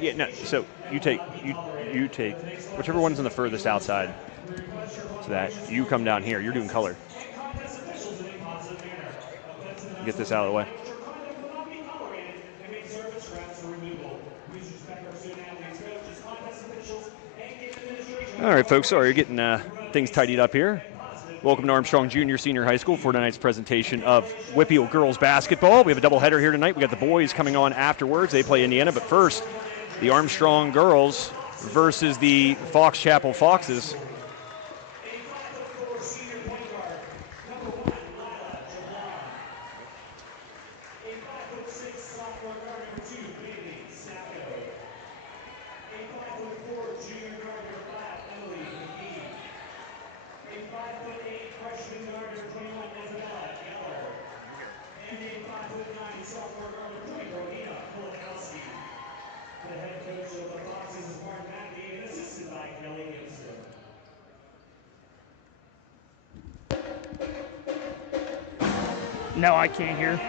Yeah, no, so you take whichever one's on the furthest outside, so that you come down here. You're doing color. Get this out of the way. All right, folks, sorry, you're getting things tidied up here. Welcome to Armstrong Junior Senior High School for tonight's presentation of WPIAL girls basketball. We have a doubleheader here tonight. We got the boys coming on afterwards. They play Indiana, but first, the Armstrong girls versus the Fox Chapel Foxes. No, I can't hear.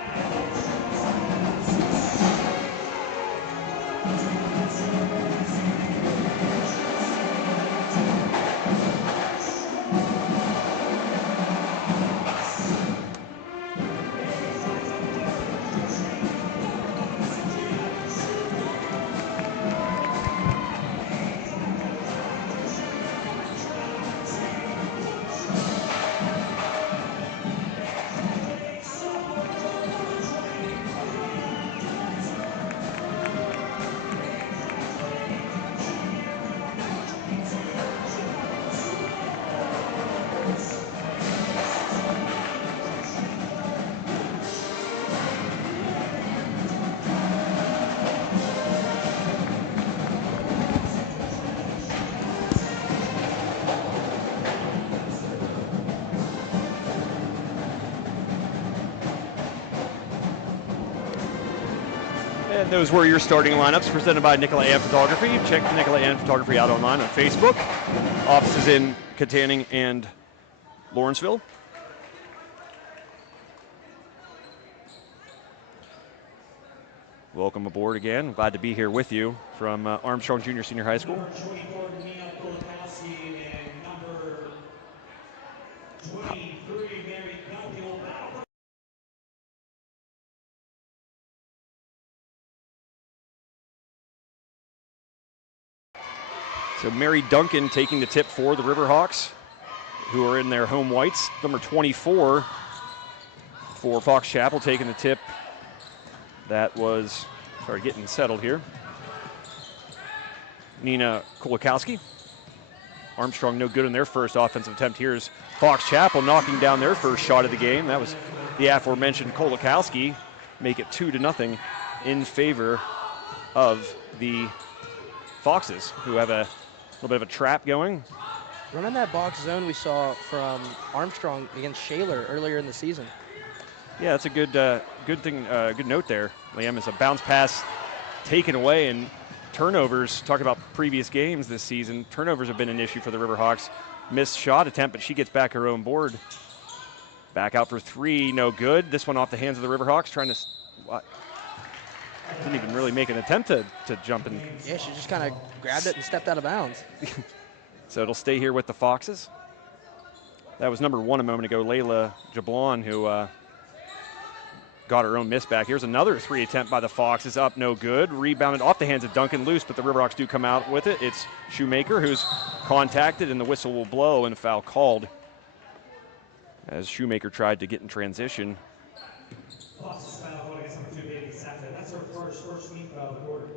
And those were your starting lineups presented by Nicola Ann Photography. Check Nicola Ann Photography out online on Facebook. Offices in Katanning and Lawrenceville. Welcome aboard again. Glad to be here with you from Armstrong Junior Senior High School. So Mary Duncan taking the tip for the Riverhawks, who are in their home whites. Number 24 for Fox Chapel taking the tip. That was, getting settled here. Nina Kulikowski. Armstrong no good in their first offensive attempt. Here's Fox Chapel knocking down their first shot of the game. That was the aforementioned Kulikowski. Make it 2-0 in favor of the Foxes, who have a little bit of a trap going. Running that box zone we saw from Armstrong against Shaler earlier in the season. Yeah, that's a good thing, good note there, Liam. Is a bounce pass taken away, and turnovers. Talked about previous games this season. Turnovers have been an issue for the Riverhawks. Missed shot attempt, but she gets back her own board. Back out for three, no good. This one off the hands of the Riverhawks, trying to. Didn't even really make an attempt to jump in. Yeah, she just kind of grabbed it and stepped out of bounds. So it'll stay here with the Foxes. That was number one a moment ago, Layla Jablon, who got her own miss back. Here's another three attempt by the Foxes, up no good. Rebounded off the hands of Duncan, loose, but the Riverhawks do come out with it. It's Shoemaker who's contacted, and the whistle will blow and a foul called as Shoemaker tried to get in transition. That's her first team foul of the quarter.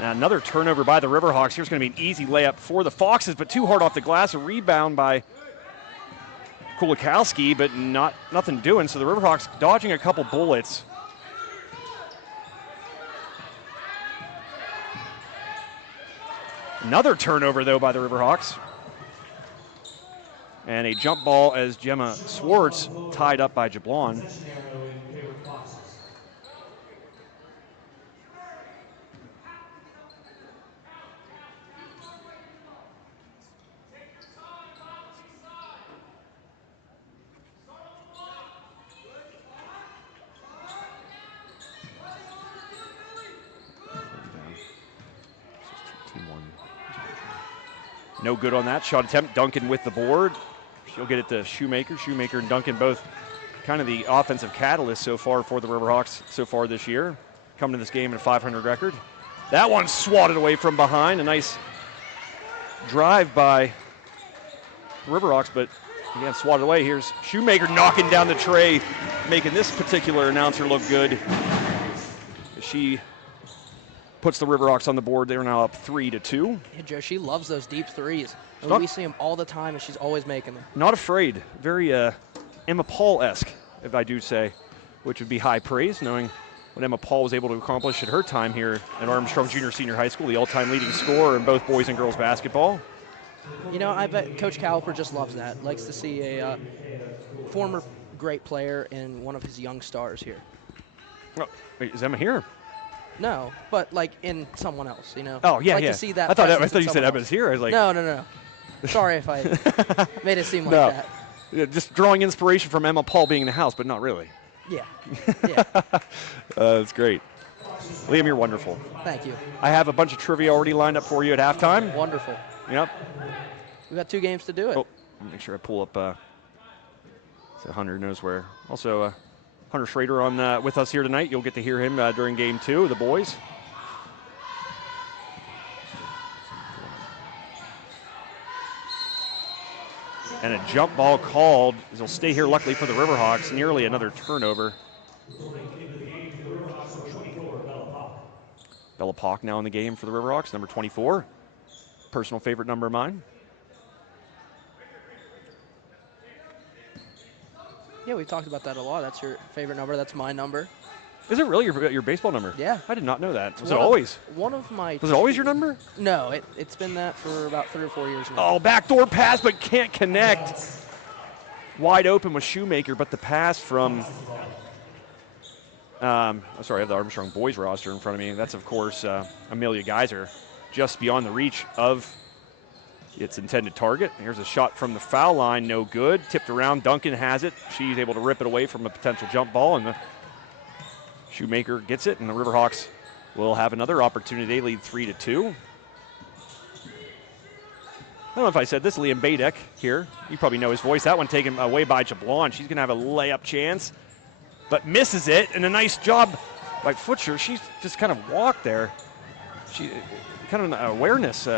Now another turnover by the Riverhawks. Here's going to be an easy layup for the Foxes, but too hard off the glass. A rebound by Kulikowski, but nothing doing. So the Riverhawks dodging a couple bullets. Another turnover, though, by the Riverhawks. And a jump ball as Gemma Swartz tied up by Jablon. No good on that shot attempt. Duncan with the board. She'll get it to Shoemaker. Shoemaker and Duncan both kind of the offensive catalyst so far for the Riverhawks so far this year. Coming to this game at a 500 record. That one swatted away from behind. A nice drive by the Riverhawks, but again, swatted away. Here's Shoemaker knocking down the tray, making this particular announcer look good. She puts the Riverhawks on the board. They're now up 3-2. Yeah, Joe, she loves those deep threes. Not- We see them all the time, and she's always making them. Not afraid. Very Emma Paul-esque, if I do say, which would be high praise, knowing what Emma Paul was able to accomplish at her time here at Armstrong Junior Senior High School, the all-time leading scorer in both boys and girls basketball. You know, I bet Coach Caliper just loves that. Likes to see a former great player and one of his young stars here. Oh, wait, is Emma here? No, but like in someone else, you know. Oh, yeah, like yeah. to see that. I thought presence in you said someone Emma's else. here. I was like, No. Sorry if I made it seem like No. that. Yeah, just drawing inspiration from Emma Paul being in the house, but not really. Yeah. Yeah. That's great. Liam, you're wonderful. Thank you. I have a bunch of trivia already lined up for you at halftime. Wonderful. Yep. We got 2 games to do it. Oh, let me make sure I pull up so Hunter knows where. Also, Hunter Schrader on with us here tonight. You'll get to hear him during game 2 of the boys. And a jump ball called. He'll stay here, luckily for the Riverhawks. Nearly another turnover. Bella Pock now in the game for the Riverhawks, number 24. Personal favorite number of mine. Yeah, we talked about that a lot. That's your favorite number. That's my number. Is it really your baseball number? Yeah. I did not know that. Was One it of- always? One of my. Was it always your number? No, it's been that for about 3 or 4 years now. Oh, backdoor pass, but can't connect. Wide open with Shoemaker, but the pass from, I'm sorry, I have the Armstrong boys roster in front of me. That's, of course, Amelia Geyser, just beyond the reach of its intended target. Here's a shot from the foul line, no good. Tipped around, Duncan has it. She's able to rip it away from a potential jump ball, and the Shoemaker gets it, and the Riverhawks will have another opportunity. They lead 3-2. I don't know if I said this, Liam Badek here. You probably know his voice. That one taken away by Jablon. She's going to have a layup chance, but misses it, and a nice job by Futcher. She's just kind of walked there. She kind of an awareness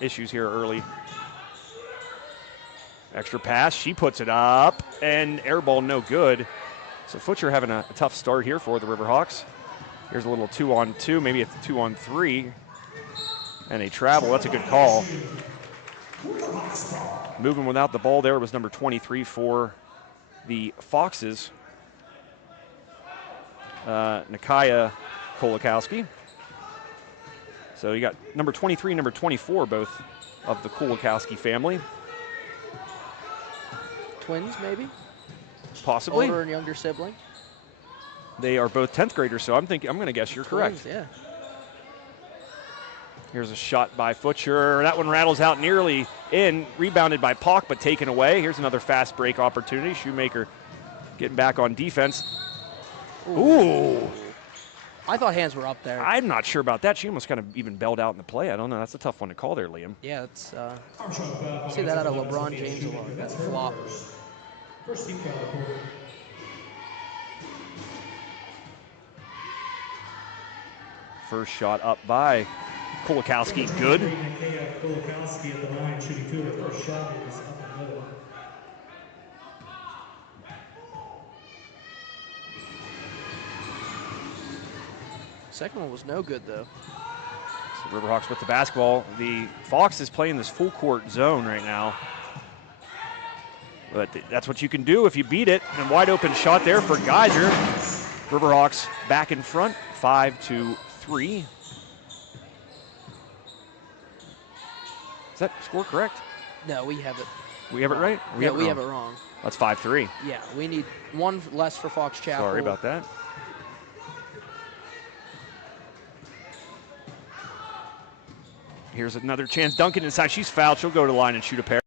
issues here early. Extra pass, she puts it up, and air ball no good. So Futcher having a tough start here for the Riverhawks. Here's a little 2-on-2, maybe a 2-on-3. And a travel, that's a good call. Moving without the ball there was number 23 for the Foxes, Nikaya Kolakowski. So you got number 23, number 24, both of the Kolakowski family. Twins, maybe? Possibly. Older and younger sibling? They are both 10th graders, so I'm going to guess you're correct. Twins, yeah. Here's a shot by Futcher. That one rattles out nearly in, rebounded by Pock, but taken away. Here's another fast break opportunity. Shoemaker getting back on defense. Ooh. I thought hands were up there. I'm not sure about that. She almost kind of even bailed out in the play. I don't know. That's a tough one to call there, Liam. Yeah, it's see that out of LeBron James a lot. That flop. First team foul quarter. First shot up by Kolakowski. Good. Kolakowski at the line, shooting 2. Her first shot is up and middle. Second one was no good, though. So Riverhawks with the basketball. The Fox is playing this full court zone right now. But that's what you can do if you beat it. And wide open shot there for Geyser. Riverhawks back in front, 5-3. Is that score correct? No, we have it. We have it right? We have it wrong. That's 5-3. Yeah, we need one less for Fox Chapel. Sorry about that. Here's another chance. Duncan inside. She's fouled. She'll go to the line and shoot a pair.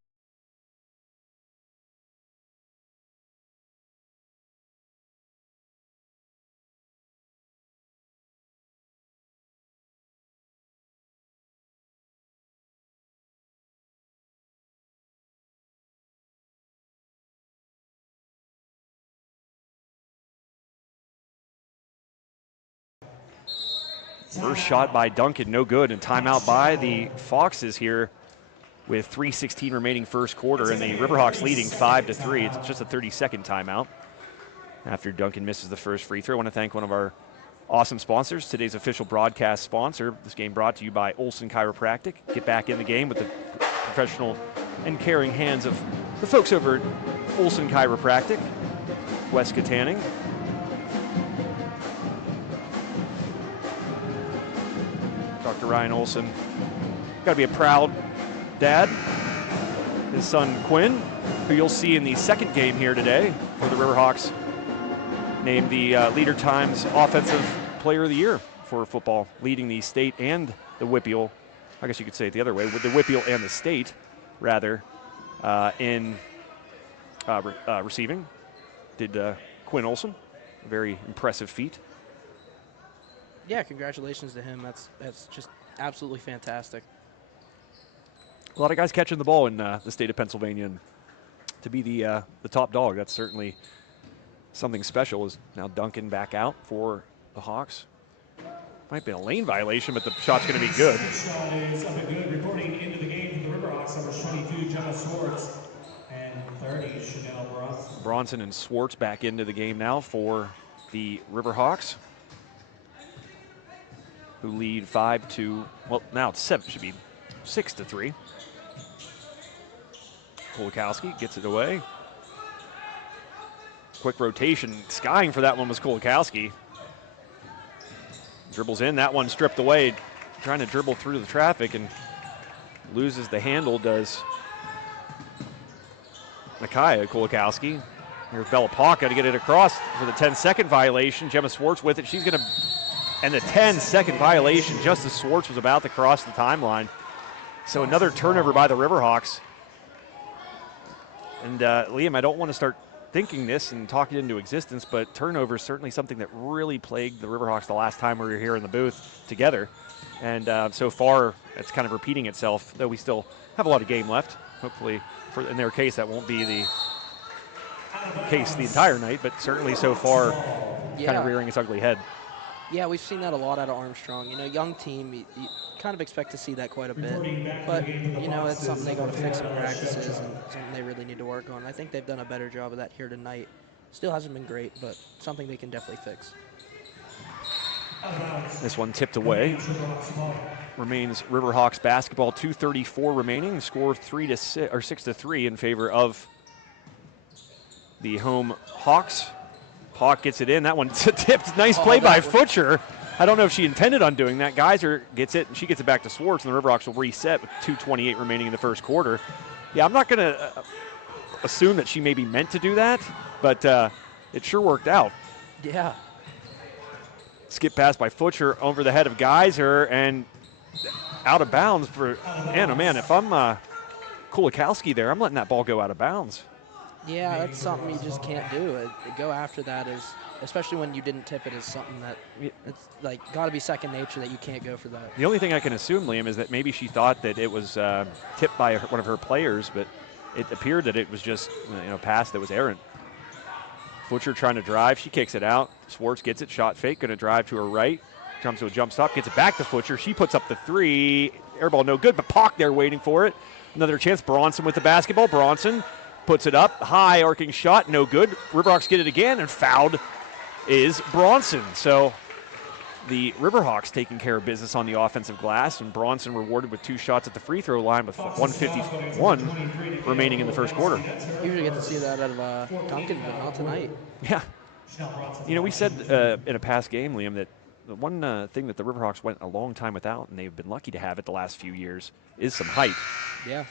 First shot by Duncan, no good, and timeout by the Foxes here with 3:16 remaining first quarter, and the Riverhawks leading 5-3. It's just a 30-second timeout after Duncan misses the first free throw. I want to thank one of our awesome sponsors, today's official broadcast sponsor. This game brought to you by Olson Chiropractic. Get back in the game with the professional and caring hands of the folks over at Olson Chiropractic, West Katanning. Dr. Ryan Olson, got to be a proud dad. His son Quinn, who you'll see in the second game here today for the Riverhawks, named the Leader Times Offensive Player of the Year for football, leading the state and the WPIAL. I guess you could say it the other way, with the WPIAL and the state, rather, in receiving. Did Quinn Olson, a very impressive feat. Yeah, congratulations to him. That's just absolutely fantastic. A lot of guys catching the ball in the state of Pennsylvania, and to be the top dog, that's certainly something special. Is now Duncan back out for the Hawks. Might be a lane violation, but the shot's going to be good. Shot is up and good. Reporting into the game for the Riverhawks, number 22, Jenna Swartz, and 30, Chanel Bronson. Bronson and Swartz back into the game now for the Riverhawks, who lead 5-2. Well, now it's 7. Should be 6-3. Kulikowski gets it away. Quick rotation. Skying for that one was Kulikowski. Dribbles in. That one stripped away. Trying to dribble through the traffic and loses the handle, does Micaiah Kulikowski. Here's Bella Paka to get it across for the 10-second violation. Gemma Swartz with it. She's going to, and the 10-second violation just as Swartz was about to cross the timeline. So another turnover by the Riverhawks. And Liam, I don't want to start thinking this and talking it into existence, but turnover is certainly something that really plagued the Riverhawks the last time we were here in the booth together. And so far, it's kind of repeating itself, though we still have a lot of game left. Hopefully, in their case, that won't be the case the entire night, but certainly so far, kind of rearing its ugly head. Yeah, we've seen that a lot out of Armstrong. You know, young team, you kind of expect to see that quite a bit. But, you know, it's something they got to fix in practices and something they really need to work on. I think they've done a better job of that here tonight. Still hasn't been great, but something they can definitely fix. This one tipped away. Remains Riverhawks basketball, 2:34 remaining. Score 6-3 in favor of the home Hawks. Hawk gets it in. That one tipped. Nice play by Futcher. I don't know if she intended on doing that. Geyser gets it, and she gets it back to Swartz, and the Riverhawks will reset with 2:28 remaining in the first quarter. Yeah, I'm not going to assume that she maybe meant to do that, but it sure worked out. Yeah. Skip pass by Futcher over the head of Geyser, and out of bounds for, man, oh man, if I'm Kulikowski there, I'm letting that ball go out of bounds. Yeah, that's something you just can't do. Go after that is, especially when you didn't tip it, is something that it's like got to be second nature that you can't go for that. The only thing I can assume, Liam, is that maybe she thought that it was tipped by one of her players, but it appeared that it was just a pass that was errant. Futcher trying to drive, she kicks it out. Swartz gets it, shot fake, going to drive to her right. Comes to a jump stop, gets it back to Futcher. She puts up the three, air ball no good, but Pock there waiting for it. Another chance, Bronson with the basketball. Bronson puts it up, high arcing shot, no good. Riverhawks get it again, and fouled is Bronson. So the Riverhawks taking care of business on the offensive glass, and Bronson rewarded with 2 shots at the free throw line with 1:51 remaining in the first quarter. Usually get to see that out of Duncan, but not tonight. Yeah. You know, we said in a past game, Liam, that the one thing that the Riverhawks went a long time without, and they've been lucky to have it the last few years, is some height. Yeah.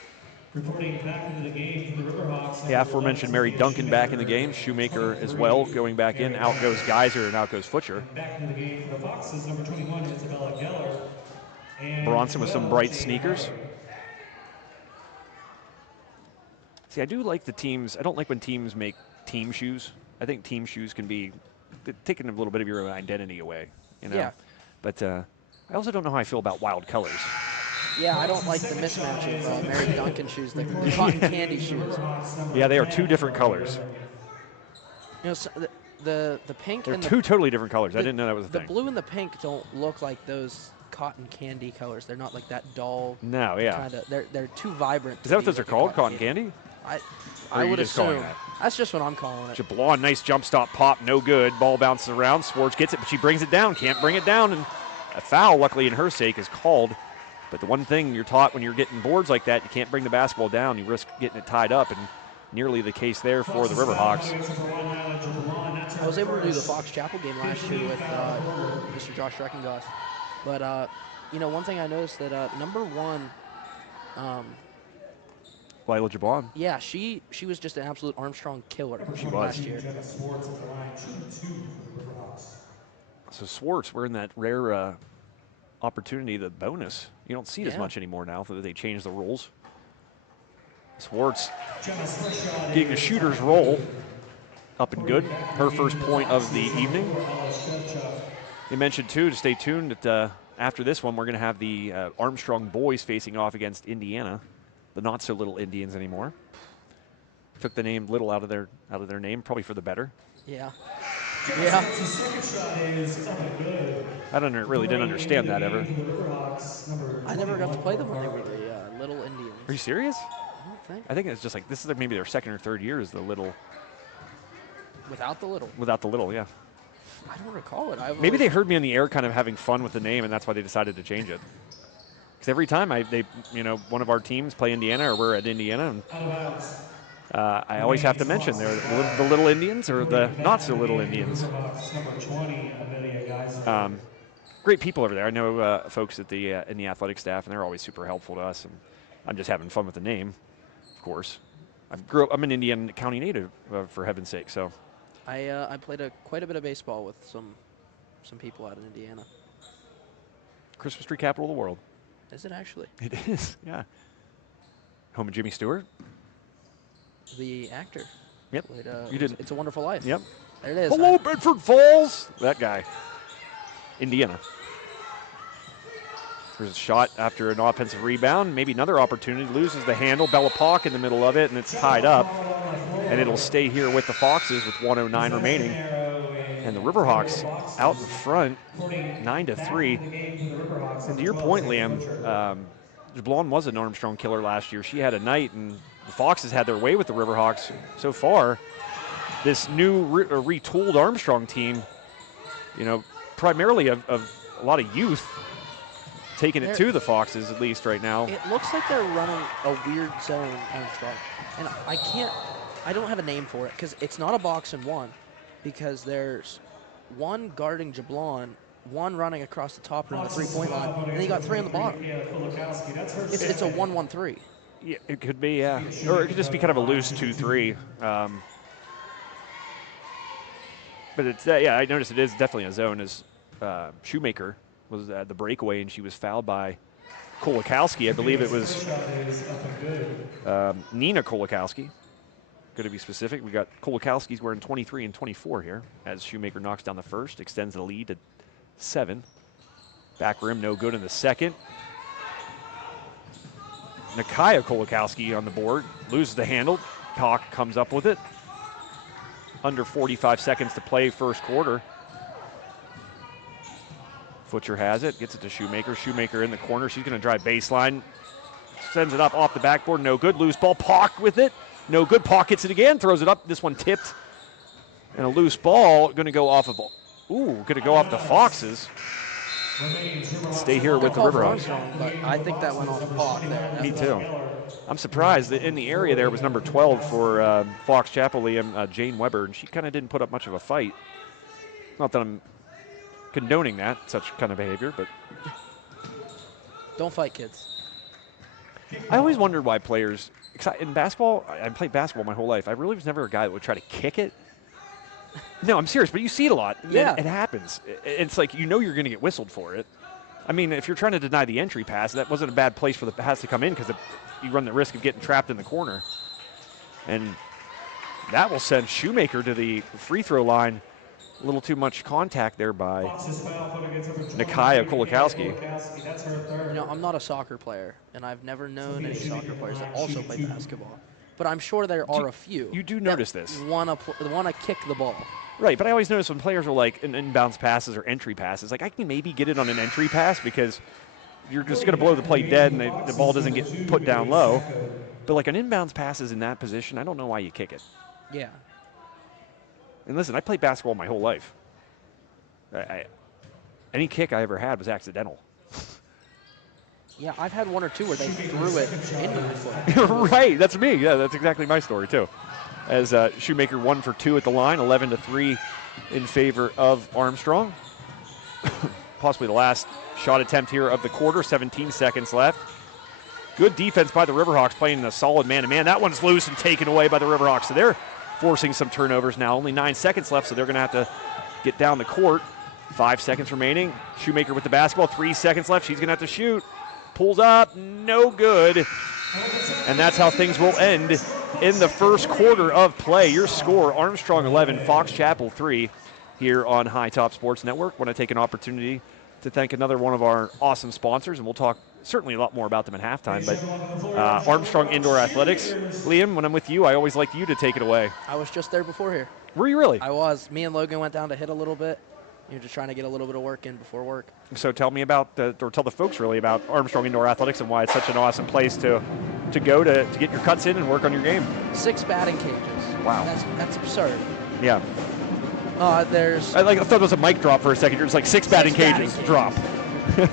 Reporting back into the game for the Riverhawks. Yeah, aforementioned Mary Duncan back in the game. Shoemaker as well going back in. Out goes Geyser and out goes Futcher. Back into the game for the Foxes, number 21, Isabella Geller. And Bronson with some bright sneakers. See, I do like the teams. I don't like when teams make team shoes. I think team shoes can be taking a little bit of your identity away, you know. Yeah. But I also don't know how I feel about wild colors. Yeah, I don't like the mismatch of Mary Duncan shoes, the cotton candy shoes. Yeah, they are 2 different colors. You know, so the pink They're and two totally different colors. I didn't know that was a the thing. blue and the pink don't look like those cotton candy colors. They're not like that dull. No, yeah. Kind of. They're too vibrant. Is that what those are called? Cotton candy? I Or are you would just calling assume. that? That's just what I'm calling it. Jablon, nice jump stop pop, no good. Ball bounces around. Swartz gets it, but she brings it down. Can't bring it down, and a foul, luckily in her sake, is called. But the one thing you're taught when you're getting boards like that, you can't bring the basketball down. You risk getting it tied up, and nearly the case there for the Riverhawks. I was able to do the Fox Chapel game last year with Mr. Josh Reckengoss. But, you know, one thing I noticed that number 1, Lila Jablon. yeah, she was just an absolute Armstrong killer She was. last year. So Swartz, we're in that rare opportunity, the bonus. You don't see it as much anymore now that they changed the rules. Swartz getting a shooter's roll up and good. Her first point of the evening. They mentioned, too, to stay tuned that after this one, we're going to have the Armstrong boys facing off against Indiana, the not-so-little Indians anymore. Took the name Little out of their name, probably for the better. Yeah. Yeah. I really didn't understand that ever. I never got to play them when they were the Little Indians. Are you serious? I don't think. I think it's just like this is like maybe their second or third year is the Little. Without the Little? Without the Little, yeah. I don't recall it. Maybe they heard me in the air kind of having fun with the name, and that's why they decided to change it. Because every time one of our teams play Indiana or we're at Indiana, and I always have to mention they're the Little Indians or the not-so-little Indians. Great people over there. I know folks at in the athletic staff, and they're always super helpful to us. And I'm just having fun with the name, of course. I'm an Indiana County native, for heaven's sake. So I played quite a bit of baseball with some people out in Indiana. Christmas tree capital of the world. Is it actually? It is, yeah. Home of Jimmy Stewart. The actor. Yep. Played, you did. It's a Wonderful Life. Yep. There it is. Hello, Bedford Falls. That guy. Indiana. There's a shot after an offensive rebound. Maybe another opportunity. Loses the handle. Bella Pock in the middle of it, and it's tied up. And it'll stay here with the Foxes with 1:09 remaining. And the Riverhawks out in front, 9-3. And to your point, Liam, Jablon was an Armstrong killer last year. She had a night, and the Foxes had their way with the Riverhawks so far. This new retooled Armstrong team, primarily of a lot of youth, taking it to the Foxes at least right now. It looks like they're running a weird zone, Armstrong. And I don't have a name for it because it's not a box and one, because there's one guarding Jablon, one running across the top around the three-point line, and then you got 3 on the bottom. It's a 1-1-3. Yeah, it could be, yeah. Or it could just be kind of a loose 2-3. But it's, yeah, I noticed it is definitely a zone. As Shoemaker was at the breakaway, and she was fouled by Kolakowski. I believe it was Nina Kolakowski. Good to be specific. We got Kolakowski's wearing 23 and 24 here as Shoemaker knocks down the first, extends the lead to 7. Back rim, no good in the second. Nakaya Kolakowski on the board, loses the handle. Pock comes up with it. Under 45 seconds to play first quarter. Futcher has it, gets it to Shoemaker. Shoemaker in the corner, she's gonna drive baseline. Sends it up off the backboard, no good. Loose ball, Pock with it. No good. Pock hits it again, throws it up. This one tipped. And a loose ball going to go off of, going to go off the Foxes. Stay here with the Riverhawks. But I think that went off Pock there. Me too. I'm surprised that in the area there was number 12 for Fox Chapel, Liam, Jane Weber, and she kind of didn't put up much of a fight. Not that I'm condoning such kind of behavior, but. Don't fight, kids. I always wondered why players. In basketball, I played basketball my whole life. I really was never a guy that would try to kick it. No, I'm serious, but you see it a lot. Yeah. It happens. It's like you're going to get whistled for it. I mean, if you're trying to deny the entry pass, that wasn't a bad place for the pass to come in because you run the risk of getting trapped in the corner. And that will send Shoemaker to the free throw line. A little too much contact there by Nakaya Kolakowski. I'm not a soccer player, and I've never known any soccer players that also play basketball. But I'm sure there are a few. You do notice this. Want to kick the ball. Right, but I always notice when players are like in inbounds passes or entry passes, like I can maybe get it on an entry pass because you're just going to blow the play dead and the ball doesn't get put down low. But like an inbounds passes in that position, I don't know why you kick it. Yeah. And listen, I played basketball my whole life. Any kick I ever had was accidental. Yeah, I've had one or two where they threw it into my foot. Right, that's me. Yeah, that's exactly my story too. As Shoemaker 1 for 2 at the line, 11-3 in favor of Armstrong. Possibly the last shot attempt here of the quarter, 17 seconds left. Good defense by the Riverhawks, playing a solid man-to-man. That one's loose and taken away by the Riverhawks, so they're forcing some turnovers now. Only 9 seconds left, so they're going to have to get down the court. 5 seconds remaining. Shoemaker with the basketball, 3 seconds left. She's going to have to shoot. Pulls up, no good. And that's how things will end in the first quarter of play. Your score, Armstrong 11, Fox Chapel 3 here on High Top Sports Network. Want to take an opportunity to thank another one of our awesome sponsors, and we'll talk certainly a lot more about them at halftime. But Armstrong Indoor Athletics. Liam, when I'm with you, I always like you to take it away. I was just there before here. Were you really? I was. Me and Logan went down to hit a little bit. You're just trying to get a little bit of work in before work. So tell me about, or tell the folks really about Armstrong Indoor Athletics and why it's such an awesome place to go to get your cuts in and work on your game. 6 batting cages. Wow. That's absurd. Yeah. There's. I thought it was a mic drop for a second. You're just like 6 batting cages. Drop.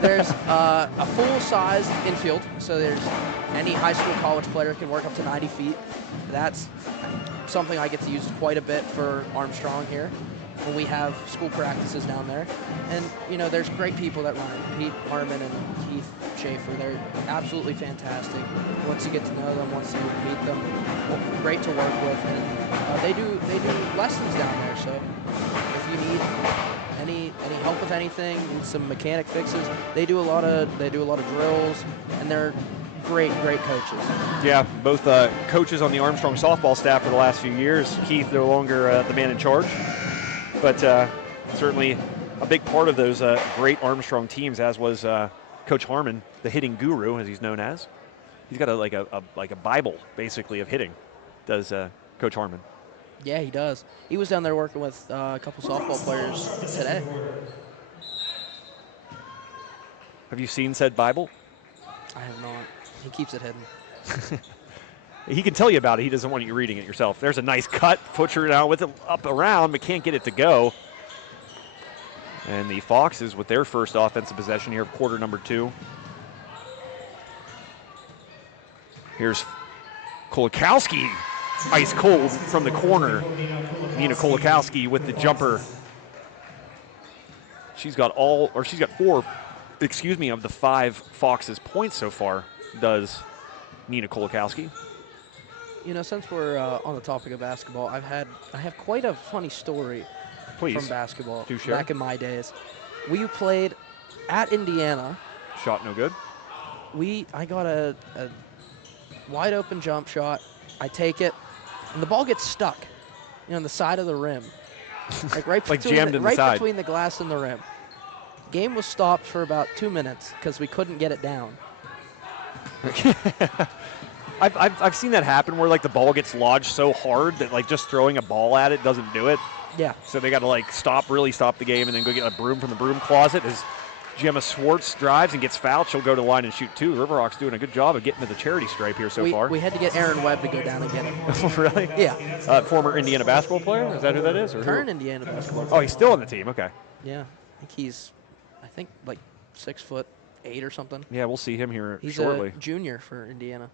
There's a full-size infield, so there's any high school, college player can work up to 90 feet. That's something I get to use quite a bit for Armstrong here when we have school practices down there. And, you know, there's great people that run it. Pete Harmon and Keith Schaefer, they're absolutely fantastic. Once you get to know them, once you meet them, great to work with. And they do lessons down there, so if you need any help with anything, need some mechanic fixes, they do a lot of drills, and they're great coaches. Yeah, both coaches on the Armstrong softball staff for the last few years. Keith no longer the man in charge, but certainly a big part of those great Armstrong teams, as was Coach Harmon, the hitting guru, as he's known as. He's got a Bible basically of hitting. Does Coach Harmon? Yeah, he does. He was down there working with a couple softball players today. Have you seen said Bible? I have not. He keeps it hidden. He can tell you about it. He doesn't want you reading it yourself. There's a nice cut. Butcher now with it up around, but can't get it to go. And the Foxes with their first offensive possession here of quarter number 2. Here's Kolakowski. Ice cold from the corner. Nina Kolakowski with the jumper. She's got 4, of the 5 Foxes points so far, does Nina Kolakowski. You know, since we're on the topic of basketball, I have quite a funny story from basketball. Do share. Back in my days. We played at Indiana. Shot no good. I got a wide open jump shot. I take it, and the ball gets stuck, on the side of the rim. Like right jammed in the side. Between the glass and the rim. Game was stopped for about 2 minutes because we couldn't get it down. I've seen that happen where like the ball gets lodged so hard that like just throwing a ball at it doesn't do it. Yeah. So they got to really stop the game and then go get a broom from the broom closet. As Gemma Swartz drives and gets fouled, she'll go to the line and shoot 2. Riverhawks doing a good job of getting to the charity stripe here so far. We had to get Aaron Webb to go down and get it. Really? Yeah. Former Indiana basketball player? Is that who that is? Or Current who? Indiana basketball player. Oh, he's still on the team. Okay. Yeah. He's like 6'8" or something. Yeah, we'll see him here He's shortly. a junior for Indiana.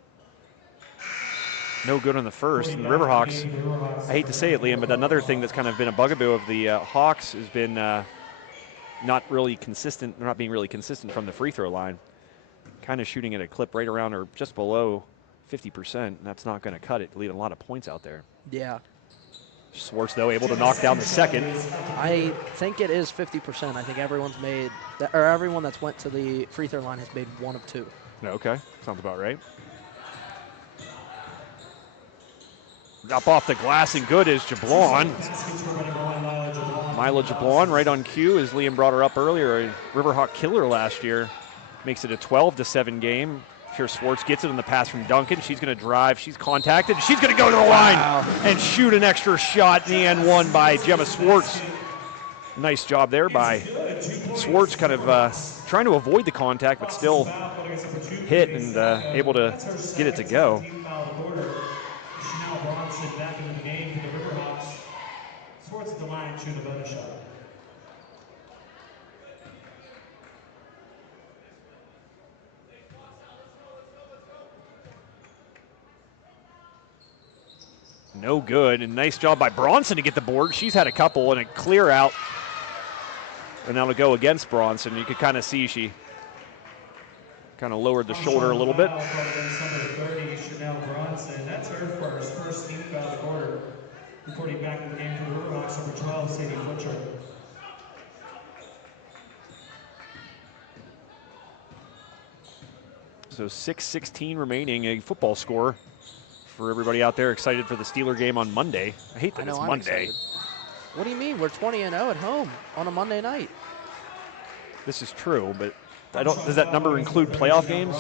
No good on the first. And the Riverhawks, I hate to say it, Liam, but another thing that's kind of been a bugaboo of the Hawks has been not really consistent. They're not being really consistent from the free throw line. Kind of shooting at a clip right around or just below 50%. And that's not going to cut it, leaving a lot of points out there. Yeah. Swartz, though, able to knock down the second. I think it is 50%. I think everyone that's went to the free throw line has made 1 of 2. Okay, sounds about right. Up off the glass and good is Jablon. Mila Jablon right on cue, as Liam brought her up earlier. A Riverhawk killer last year. Makes it a 12-7 game. Here Swartz gets it on the pass from Duncan. She's going to drive. She's contacted. She's going to go to the line and shoot an extra shot in the end one by Gemma Swartz. Nice job there by Swartz, kind of trying to avoid the contact, but still hit and able to get it to go. Back into the game for the Riverhawks. Swartz at the line, shoot a bonus shot. No good, and nice job by Bronson to get the board. She's had a couple and a clear out, and that'll go against Bronson. You could kind of see she kind of lowered the shoulder a little bit. Number 30, Chanel Bronson. That's her first team foul of the quarter. Reporting back in the game for the Riverhawks, number 12, Sadie Butcher. So 6:16 remaining, a football score for everybody out there excited for the Steeler game on Monday. I hate that it's Monday. Excited. What do you mean? We're 20-0 at home on a Monday night. This is true, but does that number include playoff games?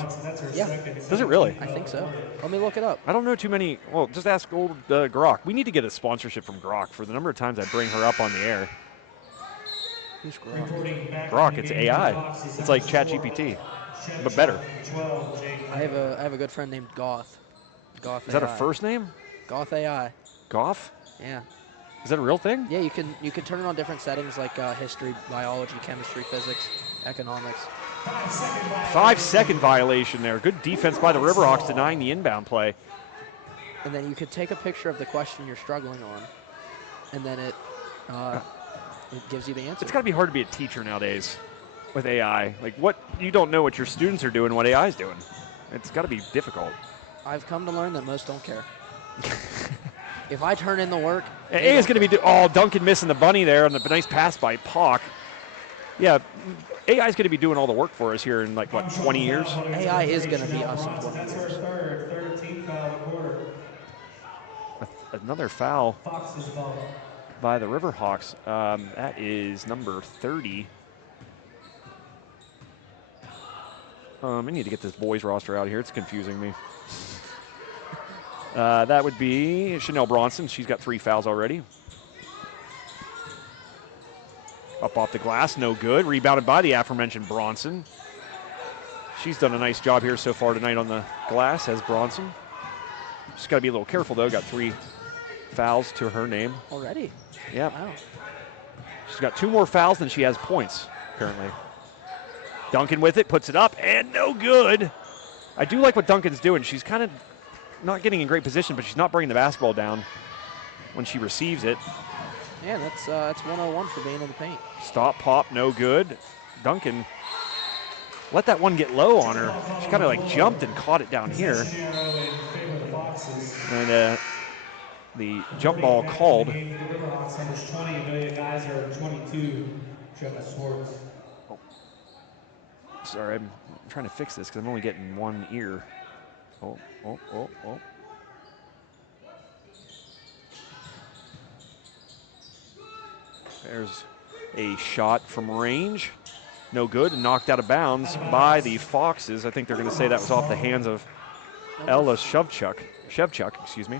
Yeah. Does it really? I think so. Let me look it up. I don't know too many. Well, just ask old Grok. We need to get a sponsorship from Grok for the number of times I bring her up on the air. Who's Grok? Grok, it's AI. It's like ChatGPT, but better. I have a good friend named Goth. Goth. Is that a first name? Goth AI. Goff? Yeah. Is that a real thing? Yeah, you can turn it on different settings like history, biology, chemistry, physics, economics. 5-second violation there. Good defense by the Riverhawks denying the inbound play. And then you could take a picture of the question you're struggling on, and then it gives you the answer. It's got to be hard to be a teacher nowadays with AI. Like, you don't know what your students are doing, what AI is doing. It's got to be difficult. I've come to learn that most don't care. If I turn in the work, A is going to be Duncan missing the bunny there on the nice pass by Pock. Yeah, AI is going to be doing all the work for us here in 20 years. AI is going to be us in 20 That's years. her third team foul of the quarter. Another foul Fox's ball. by the Riverhawks. That is number 30. I need to get this boys roster out of here. It's confusing me. That would be Chanel Bronson. She's got 3 fouls already. Up off the glass, no good. Rebounded by the aforementioned Bronson. She's done a nice job here so far tonight on the glass, has Bronson. She's got to be a little careful, though. Got 3 fouls to her name. Already? Yeah. Wow. She's got 2 more fouls than she has points, currently. Duncan with it, puts it up, and no good. I do like what Duncan's doing. She's kind of not getting in great position, but she's not bringing the basketball down when she receives it. Yeah, that's 101 for being in the paint. Stop, pop, no good. Duncan let that one get low on her. She kind of jumped and caught it down here. And the jump ball called. Sorry, I'm trying to fix this because I'm only getting one ear. Oh. There's a shot from range. No good, and knocked out of bounds by the Foxes. I think they're going to say that was off the hands of Ella Shevchuk, excuse me.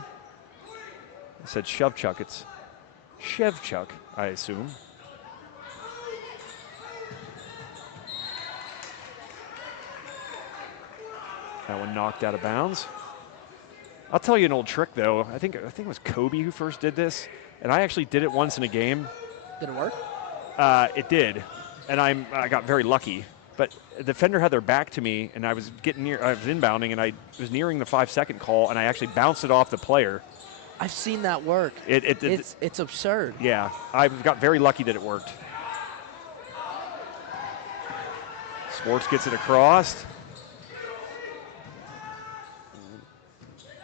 I said Shevchuk, it's Shevchuk, I assume. That one knocked out of bounds. I'll tell you an old trick, though. I think it was Kobe who first did this, and I actually did it once in a game. Did it work? It did, and I got very lucky. But the defender had their back to me, and I was inbounding, and I was nearing the 5-second call, and I actually bounced it off the player. I've seen that work. It's absurd. Yeah, I got very lucky that it worked. Swartz gets it across.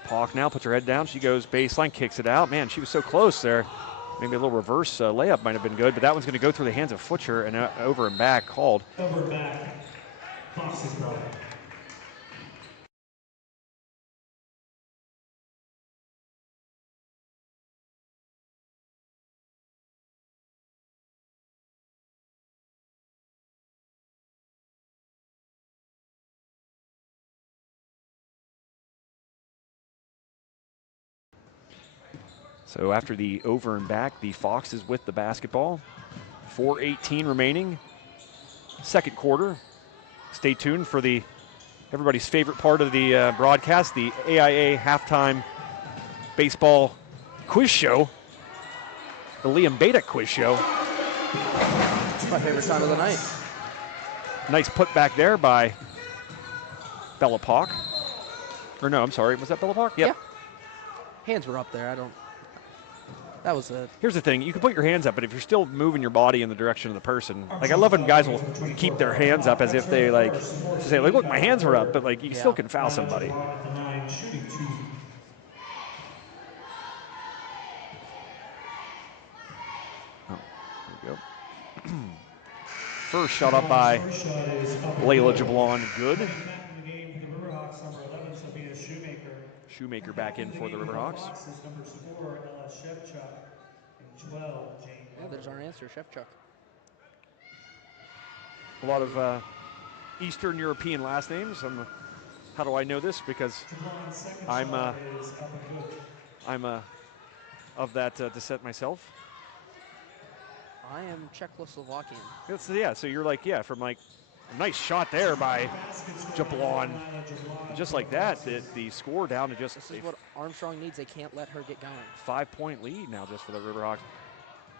Pock now puts her head down. She goes baseline, kicks it out. Man, she was so close there. Maybe a little reverse layup might have been good, but that one's going to go through the hands of Futcher and over and back called. Over and back. Fox's ball. So after the over and back, the Foxes with the basketball. 4:18 remaining. Second quarter. Stay tuned for everybody's favorite part of the broadcast, the AIA halftime baseball quiz show, the Liam Badek quiz show. It's my favorite time of the night. Nice put back there by Bella Pock. Or no, I'm sorry, was that Bella Pock? Yep. Yeah. Hands were up there. That was it. Here's the thing, you can put your hands up, but if you're still moving your body in the direction of the person, like I love when guys will keep their hands up as if they say, look, my hands were up, but like you still can foul somebody. Oh, there we go. First shot up by Layla Jablon, good. Shoemaker back in for the Riverhawks. Yeah, there's our answer, Shevchuk. A lot of Eastern European last names. How do I know this? Because I'm of that descent myself. I am Czechoslovakian. Yeah, so you're like, yeah, from like a nice shot there by Jablon. Just like that, the score down to just. This is what Armstrong needs. They can't let her get going. 5-point lead now just for the Riverhawks.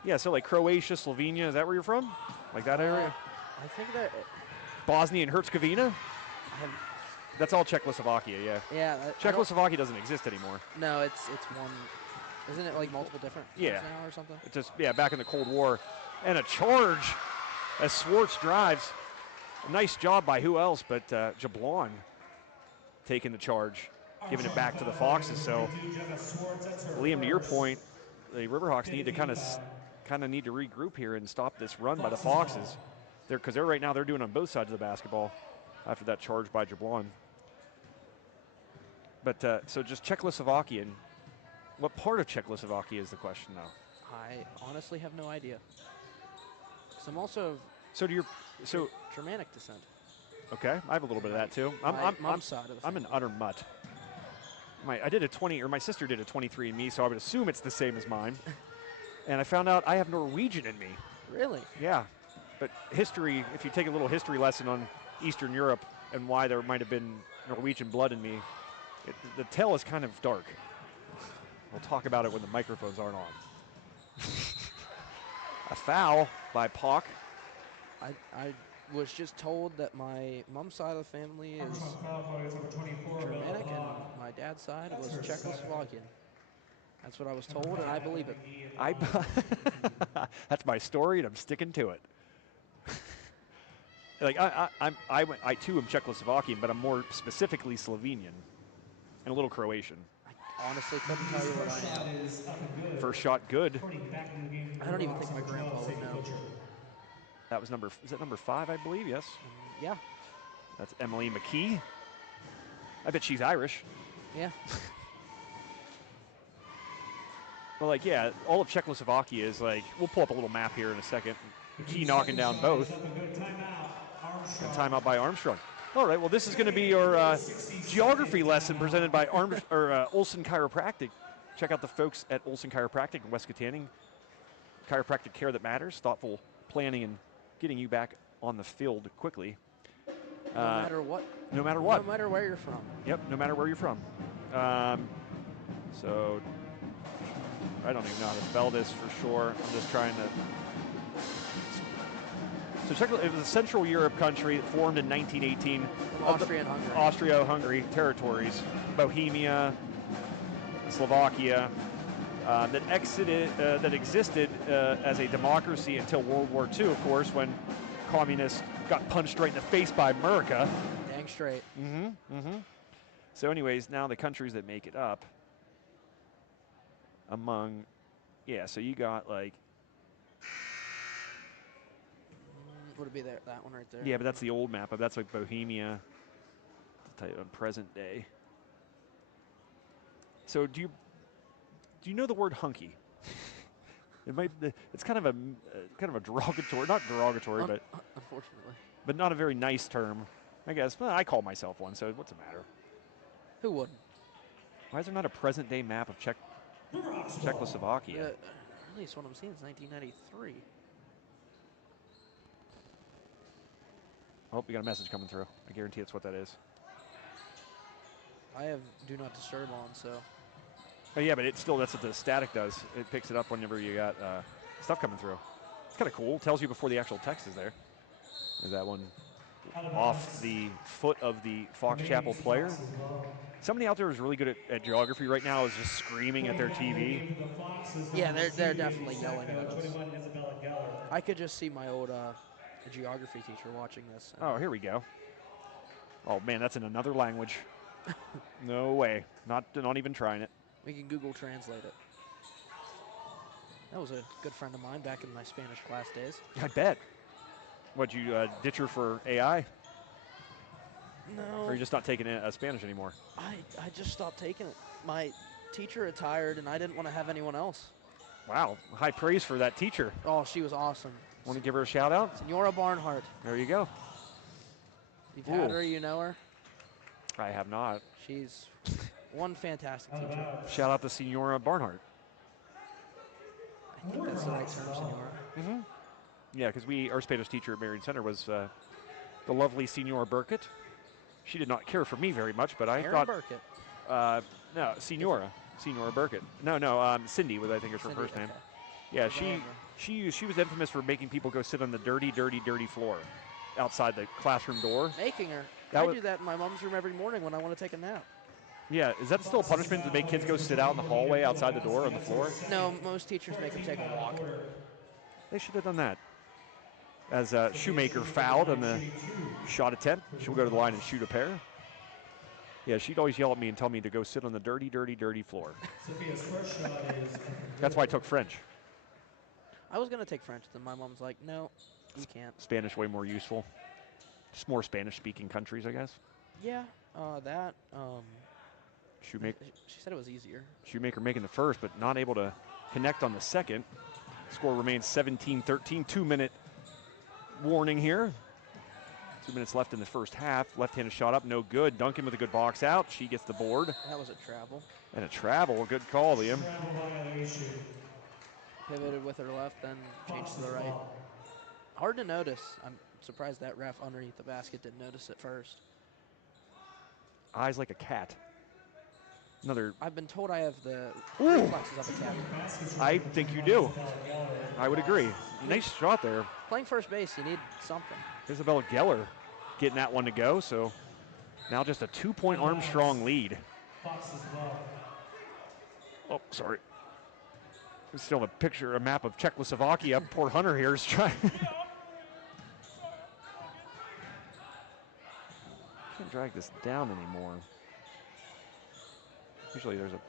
Yeah, so like Croatia, Slovenia, is that where you're from? Like that area? I think that. Bosnia and Herzegovina? That's all Czechoslovakia, yeah. Yeah. Czechoslovakia doesn't exist anymore. No, it's one. Isn't it like multiple different ones now or something? It's just, back in the Cold War. And a charge as Swartz drives. A nice job by who else but Jablon taking the charge, giving it back to the Foxes. So, Liam, to your point, the Riverhawks need to kind of need to regroup here and stop this run by the Foxes. Because they're right now they're doing on both sides of the basketball after that charge by Jablon. But so just Czechoslovakian. What part of Czechoslovakia is the question now? I honestly have no idea. So I'm also Germanic descent. Okay, I have a little bit of that too. Mom's side of the I'm an utter mutt. I did my sister did a 23andMe, so I would assume it's the same as mine. And I found out I have Norwegian in me. Really? Yeah. But history, if you take a little history lesson on Eastern Europe and why there might have been Norwegian blood in me, the tale is kind of dark. We'll talk about it when the microphones aren't on. A foul by Pock. I was just told that my mom's side of the family is Germanic and my dad's side was Czechoslovakian. That's what I was told, and I believe it. That's my story, and I'm sticking to it. Like I too am Czechoslovakian, but I'm more specifically Slovenian and a little Croatian. I honestly couldn't tell you what I am. First shot, good. I don't even think my grandpa would know. That was is that number 5, I believe? Yes. Yeah. That's Emily McKee. I bet she's Irish. Yeah. Well, like, yeah, all of Czechoslovakia is like, we'll pull up a little map here in a second. McKee knocking down both. And timeout by Armstrong. All right, well, this is going to be your geography lesson presented by Olson Chiropractic. Check out the folks at Olson Chiropractic in West Katanning. Chiropractic care that matters, thoughtful planning and getting you back on the field quickly. No matter what. No matter what. No matter where you're from. Yep, no matter where you're from. So I don't even know how to spell this for sure. I'm just trying to. So it was a Central Europe country that formed in 1918. Austria and Hungary. Austria-Hungary territories. Bohemia, Slovakia, that existed as a democracy until World War II, of course, when communists got punched right in the face by America. Dang straight. So anyways, now the countries that make it up among, so you got like, would it be that one right there? Yeah, but that's the old map. But that's like Bohemia. I'll tell you on present day. So do you know the word hunky? It's kind of a derogatory, not derogatory, but unfortunately, but not a very nice term, I guess. Well, I call myself one, so what's the matter? Who wouldn't? Why is there not a present day map of Czech? Czechoslovakia. Earliest one I'm seeing is 1993. Oh, we got a message coming through. I guarantee it's what that is. I have Do Not Disturb on, so. Oh, yeah, but that's what the static does. It picks it up whenever you got stuff coming through. It's kind of cool. It tells you before the actual text is there. Is that one off the foot of the Fox Chapel player? Somebody out there who's really good at geography right now is just screaming at their TV. Yeah, they're definitely yelling at us. I could just see my old geography teacher watching this. Oh, here we go. Oh, man, that's in another language. No way. Not even trying it. We can Google Translate it. That was a good friend of mine back in my Spanish class days. I bet. What'd you ditch her for AI? No. Or are you just not taking Spanish anymore? I just stopped taking it. My teacher retired, and I didn't want to have anyone else. Wow, high praise for that teacher. Oh, she was awesome. Want to give her a shout out? Senora Barnhart. There you go. You've had her, you know her. I have not. She's one fantastic teacher. Shout out to Senora Barnhart. I think that's the right term, Senora. Mm-hmm. Yeah, because our Spanish teacher at Marion Center was the lovely Senora Burkett. She did not care for me very much, but I thought. Burkett. No, Senora Burkett. No, Cindy was, I think, is her first name. Yeah, she was infamous for making people go sit on the dirty floor outside the classroom door. Making her. I do that in my mom's room every morning when I want to take a nap. Yeah, is that still a punishment to make kids go sit out in the hallway outside the door on the floor? No, most teachers make them take a walk. They should have done that. As Shoemaker fouled on the shot attempt, she'll go to the line and shoot a pair. Yeah, she'd always yell at me and tell me to go sit on the dirty floor. That's why I took French. I was going to take French, then my mom's like, no, you can't. Spanish way more useful. Just more Spanish-speaking countries, I guess. Yeah, that. Shoemaker. She said it was easier. Shoemaker making the first, but not able to connect on the second. Score remains 17-13. 2-minute warning here. 2 minutes left in the first half. Left-handed shot up, no good. Duncan with a good box out. She gets the board. That was a travel. And a travel. Good call, Liam. Pivoted with her left, then changed to the right. Hard to notice. I'm surprised that ref underneath the basket didn't notice it first. Eyes like a cat. I've been told I have the reflexes of a cat. I think you do. I would agree. Nice shot there. Playing first base, you need something. Isabella Geller getting that one to go. So now just a 2-point Armstrong lead. Oh, sorry. We still have a map of Czechoslovakia. Poor Hunter here is trying. Can't drag this down anymore. Usually there's a.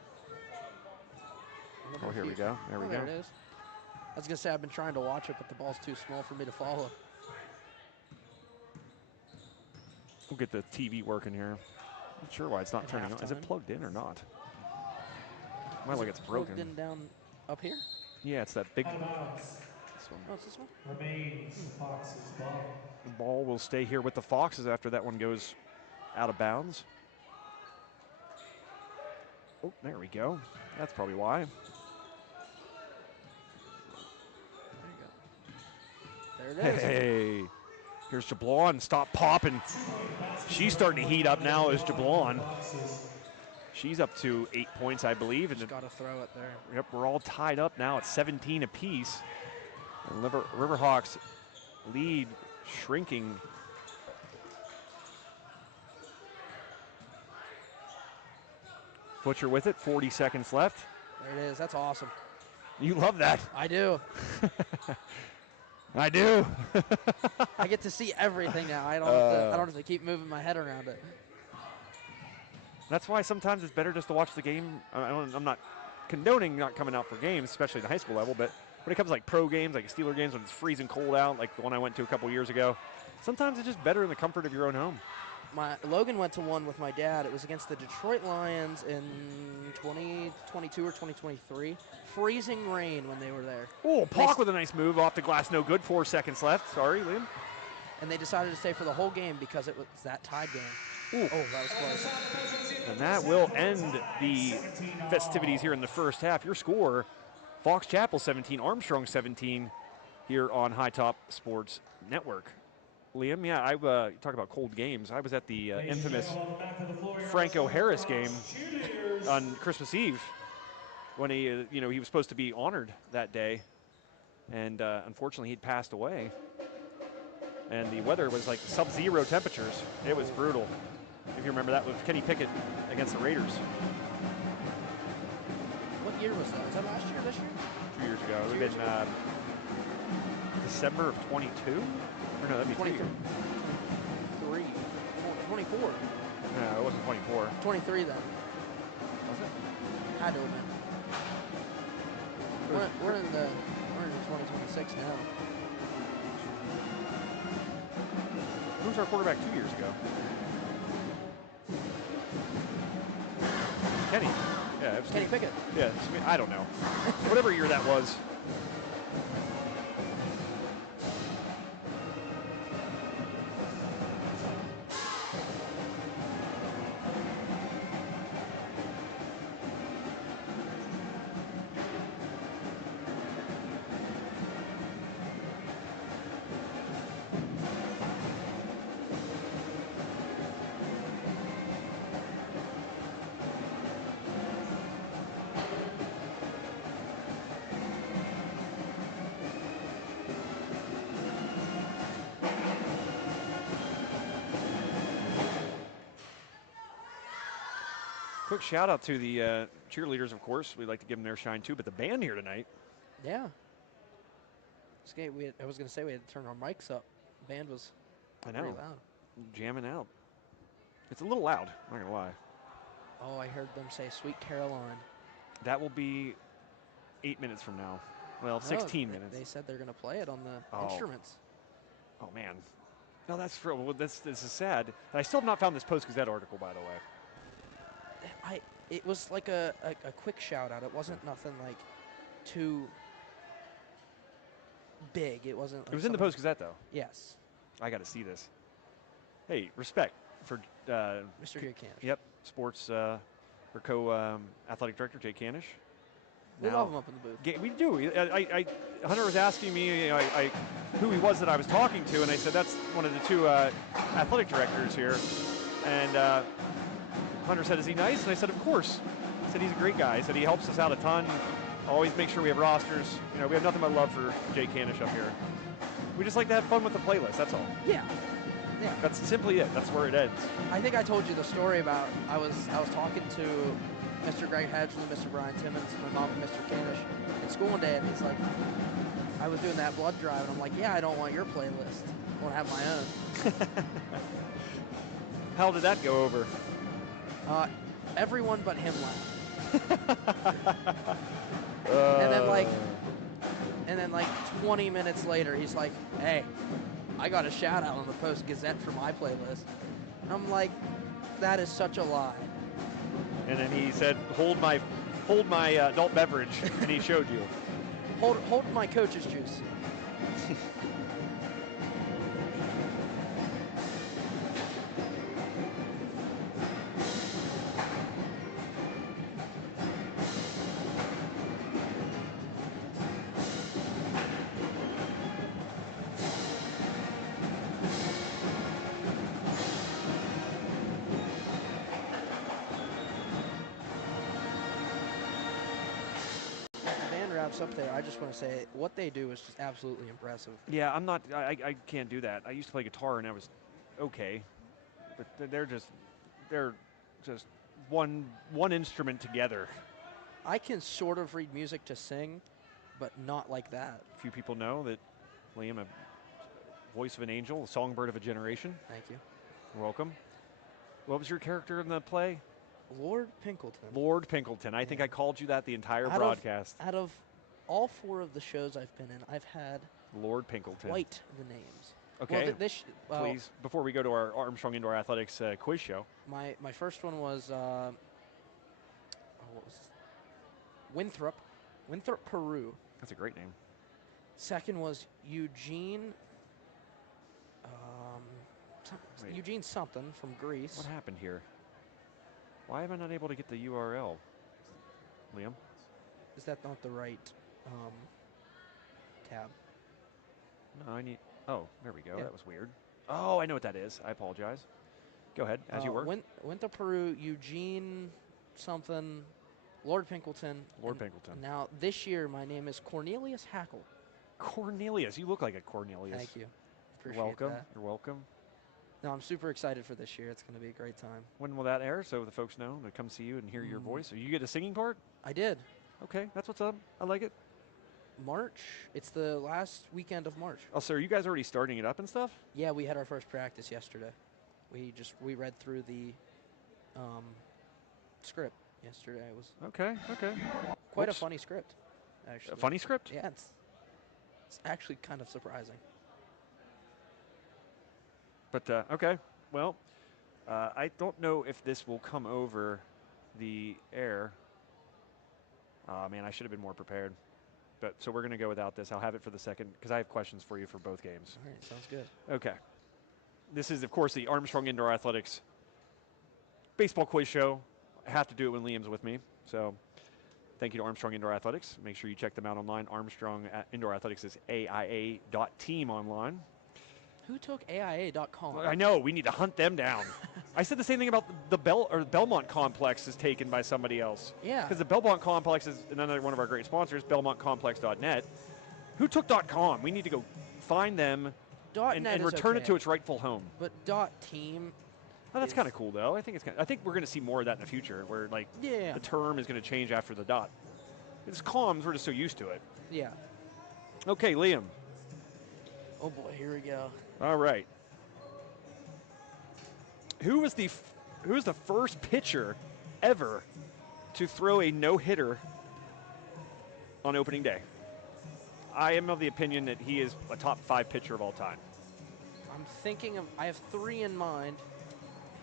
Oh, here we go. There we go. There it is. I was going to say I've been trying to watch it, but the ball's too small for me to follow. We'll get the TV working here. Not sure why it's not turning on. Is it plugged in or not? Might like it's broken. Plugged in down up here? Yeah, it's that big. This one. Oh, it's this one? Remains Fox's ball. The ball will stay here with the Foxes after that one goes out of bounds. Oh, there we go. That's probably why. There you go. There it is. Hey, here's Jablon. Stop popping. She's starting to heat up now as Jablon. She's up to 8 points, I believe. Just got to throw it there. Yep, we're all tied up now at 17 apiece. And Riverhawks lead shrinking. Butcher with it, 40 seconds left. There it is. That's awesome. You love that. I do. I do. I get to see everything now. I don't have to keep moving my head around it. That's why sometimes it's better just to watch the game. I'm not condoning not coming out for games, especially at the high school level, but when it comes to like pro games, like Steeler games when it's freezing cold out, like the one I went to a couple years ago, sometimes it's just better in the comfort of your own home. Logan went to one with my dad. It was against the Detroit Lions in 2022 or 2023. Freezing rain when they were there. Oh, Pauk with a nice move off the glass. No good. 4 seconds left. Sorry, Liam. And they decided to stay for the whole game because it was that tied game. Ooh. Oh, that was close. And that will end the festivities here in the first half. Your score, Fox Chapel 17, Armstrong 17 here on High Top Sports Network. Liam, yeah, I talk about cold games. I was at the infamous Franco Harris game on Christmas Eve when he, he was supposed to be honored that day. And unfortunately, he'd passed away. And the weather was like sub-zero temperatures. It was brutal. If you remember, that was Kenny Pickett against the Raiders. What year was that? Was that last year, this year? 2 years ago. It would have been December of 22? Or no, that'd be 3 years. 24. No, it wasn't 24. 23 then. Was it? Had to have been. We're in 2026 now. Who was our quarterback 2 years ago? Kenny. Yeah, it was Kenny Pickett. Yeah, I don't know. Whatever year that was. Quick shout out to the cheerleaders, of course. We'd like to give them their shine too, but the band here tonight. Yeah. I was going to say we had to turn our mics up. The band was pretty loud. Jamming out. It's a little loud, I'm not going to lie. Oh, I heard them say Sweet Caroline. That will be 8 minutes from now. Well, 16 minutes. They said they're going to play it on the instruments. Oh, man. No, that's true. Well, this is sad. I still have not found this Post-Gazette article, by the way. It was like a quick shout out. It wasn't nothing like too big. It wasn't. Like it was in the Post-Gazette, though. Yes. I got to see this. Hey, respect for Mr. Jay Canish. Yep, sports or co-athletic director Jay Canish. We love him up in the booth. We do. Hunter was asking me who he was that I was talking to, and I said that's one of the two athletic directors here. And Hunter said, "Is he nice?" And I said, "Of course." I said, "He's a great guy." I said, "He helps us out a ton. Always make sure we have rosters. We have nothing but love for Jay Canish up here. We just like to have fun with the playlist. That's all." Yeah. That's simply it. That's where it ends. I think I told you the story about I was talking to Mr. Greg Hedge and Mr. Brian Timmons, my mom and Mr. Canish at school one day, and he's like, I was doing that blood drive, and I'm like, yeah, I don't want your playlist. I want to have my own. How did that go over? Everyone but him laughed. And then like 20 minutes later, he's like, hey, I got a shout out on the Post-Gazette for my playlist. And I'm like, that is such a lie. And then he said, hold my adult beverage, and he showed you. Hold my coach's juice. Up there, I just want to say what they do is just absolutely impressive. Yeah, I can't do that. I used to play guitar and I was okay, but they're just one instrument together. I can sort of read music to sing, but not like that. Few people know that Liam, a voice of an angel, a songbird of a generation. Thank you. You're welcome. What was your character in the play? Lord Pinkleton. Lord Pinkleton. I think I called you that the entire broadcast. Out of all 4 of the shows I've been in, I've had Lord Pinkleton. Quite the names. Okay. Well, please, before we go to our Armstrong Indoor Athletics quiz show. My first one was what was Winthrop, Peru. That's a great name. Second was Eugene. Wait. Eugene something from Greece. What happened here? Why am I not able to get the URL? Liam? Is that not the right tab? No, I need. Oh, there we go. Yeah. That was weird. Oh, I know what that is. I apologize. Go ahead, as you were. Went to Peru, Eugene something, Lord Pinkleton. Lord Pinkleton. Now, this year, my name is Cornelius Hackle. Cornelius. You look like a Cornelius. Thank you. You're Appreciate welcome. that. You're welcome. No, I'm super excited for this year. It's going to be a great time. When will that air? So the folks know to come see you and hear your voice. So you get a singing part? I did. Okay, that's what's up. I like it. March. It's the last weekend of March. Oh, so are you guys already starting it up and stuff? Yeah, we had our first practice yesterday. We read through the script yesterday. It was Okay. quite Whoops. a funny script, actually. A funny script? Yeah, it's actually kind of surprising. But okay. Well, I don't know if this will come over the air. Man, I should have been more prepared. But so we're going to go without this. I'll have it for the second because I have questions for you for both games. All right, sounds good. Okay. This is, of course, the Armstrong Indoor Athletics baseball quiz show. I have to do it when Liam's with me. So thank you to Armstrong Indoor Athletics. Make sure you check them out online. Armstrong Indoor Athletics is AIA.team online. Who took AIA.com? I know. We need to hunt them down. I said the same thing about the Belmont Complex is taken by somebody else. Yeah. Because the Belmont Complex is another one of our great sponsors, BelmontComplex.net. Who took .com? We need to go find them and return it to its rightful home. But .team. Oh, that's kind of cool, though. I think we're going to see more of that in the future, where like the term is going to change after the dot. It's comms. We're just so used to it. Yeah. Okay, Liam. Oh boy, here we go. All right. Who was the first pitcher ever to throw a no-hitter on opening day? I am of the opinion that he is a top 5 pitcher of all time. I'm thinking of. I have 3 in mind.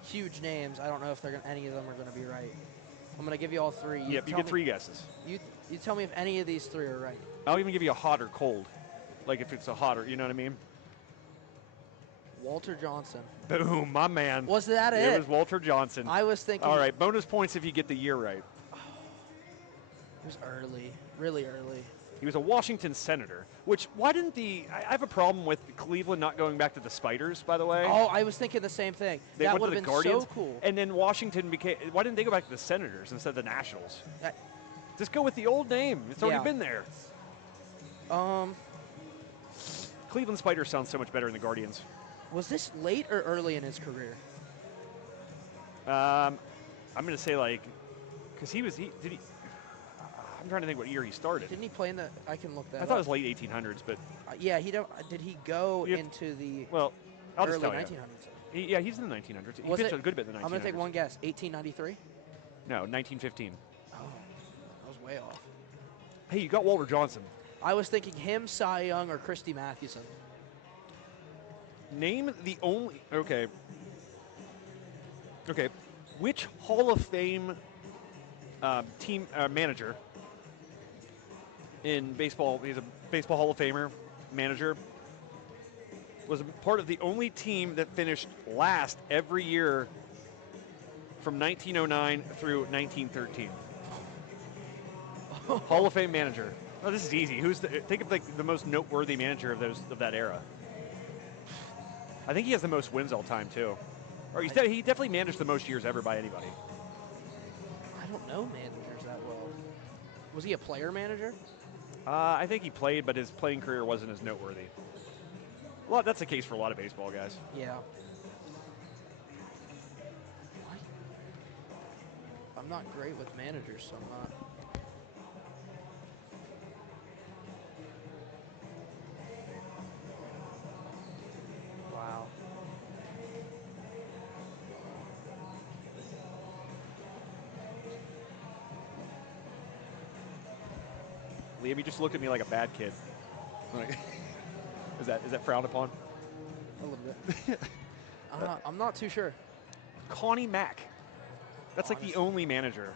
Huge names. I don't know if any of them are going to be right. I'm going to give you all 3. You get 3 guesses. You tell me if any of these 3 are right. I'll even give you a hot or cold, like if it's a hotter. You know what I mean? Walter Johnson. Boom, my man. Was that it? It was Walter Johnson. I was thinking. All right, bonus points if you get the year right. It was early, really early. He was a Washington Senator, which, why didn't I have a problem with Cleveland not going back to the Spiders, by the way. Oh, I was thinking the same thing. They that went would to have the been Guardians, so cool. And then Washington why didn't they go back to the Senators instead of the Nationals? Just go with the old name. It's already been there. Cleveland Spiders sounds so much better than the Guardians. Was this late or early in his career? I'm going to say because I'm trying to think what year he started. Didn't he play in the? I can look that up. I thought it was late 1800s, but yeah, did he go into the I'll early just tell 1900s? Yeah, he's in the 1900s. He Was pitched it? a good bit in the 1900s. I'm gonna take one guess. 1893. No, 1915. Oh, I was way off. Hey, you got Walter Johnson. I was thinking him, Cy Young, or Christy Mathewson. Name the only. Okay. Which Hall of Fame team manager in baseball? He's a baseball Hall of Famer manager. Was a part of the only team that finished last every year from 1909 through 1913. Hall of Fame manager. Oh, this is easy. Think of the most noteworthy manager of that era. I think he has the most wins all time too. Or he definitely managed the most years ever by anybody. I don't know managers that well. Was he a player manager? I think he played, but his playing career wasn't as noteworthy. Well, that's the case for a lot of baseball guys. Yeah. I'm not great with managers, so I'm not. Wow. Liam, you just looked at me like a bad kid. Like, is that frowned upon? A little bit. I'm not too sure. Connie Mack. That's like the only manager.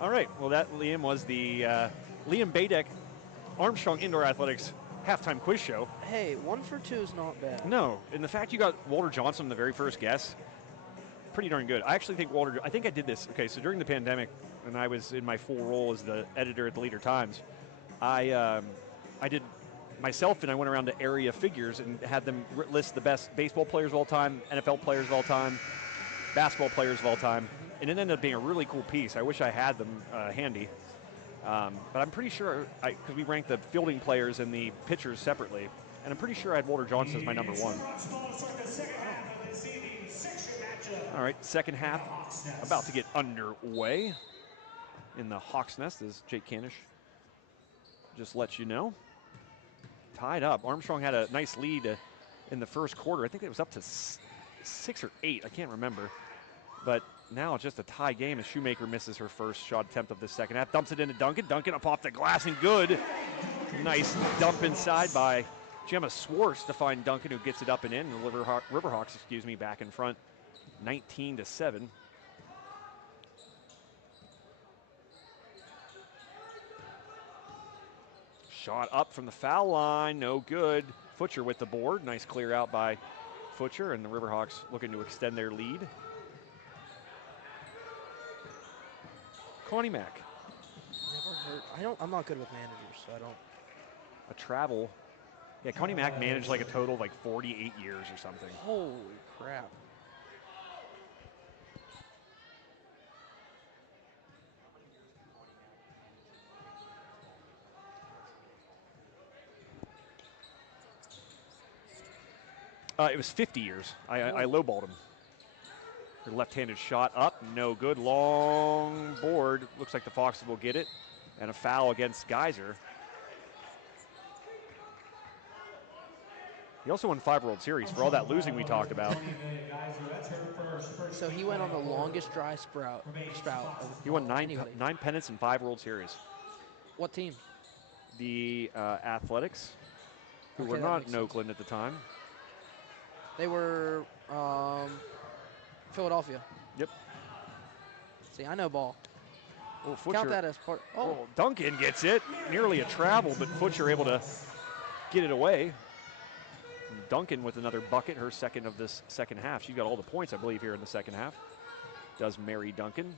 All right. Well, that, Liam, was the Liam Badeck Armstrong Indoor Athletics halftime quiz show. Hey, 1 for 2 is not bad. No, and the fact you got Walter Johnson the very first guess, pretty darn good. I actually think I think I did this. Okay, so during the pandemic, and I was in my full role as the editor at the Leader Times, I did myself, and I went around to area figures and had them list the best baseball players of all time, NFL players of all time, basketball players of all time, and it ended up being a really cool piece. I wish I had them handy. But I'm pretty sure, because we ranked the fielding players and the pitchers separately, and I'm pretty sure I had Walter Johnson as my number one. All right, second half about to get underway in the Hawks Nest, as Jake Canish just lets you know. Tied up. Armstrong had a nice lead in the first quarter. I think it was up to 6 or 8. I can't remember. But now it's just a tie game as Shoemaker misses her first shot attempt of the second half. Dumps it into Duncan. Duncan up off the glass and good. Nice dump inside by Gemma Swartz to find Duncan, who gets it up and in. The Riverhawks, back in front, 19-7. Shot up from the foul line, no good. Futcher with the board. Nice clear out by Futcher, and the Riverhawks looking to extend their lead. Connie Mack. Never heard. I'm not good with managers, so I don't. A travel. Yeah, Connie Mack managed like a total of like 48 years or something. Holy crap. It was 50 years. I lowballed him. Her left-handed shot up, no good. Long board. Looks like the Foxes will get it. And a foul against Geyser. He also won 5 World Series for all that losing we talked about. So he went on the longest dry spout. He won 9 pennants and 5 World Series. What team? The Athletics, who were not in Oakland at the time. They were Philadelphia. Yep. See, I know ball. Oh, Futcher. Count that as part. Oh, Duncan gets it. Nearly a travel, but Futcher able to get it away. And Duncan with another bucket, her second of this second half. She got all the points, I believe, here in the second half. Does Mary Duncan.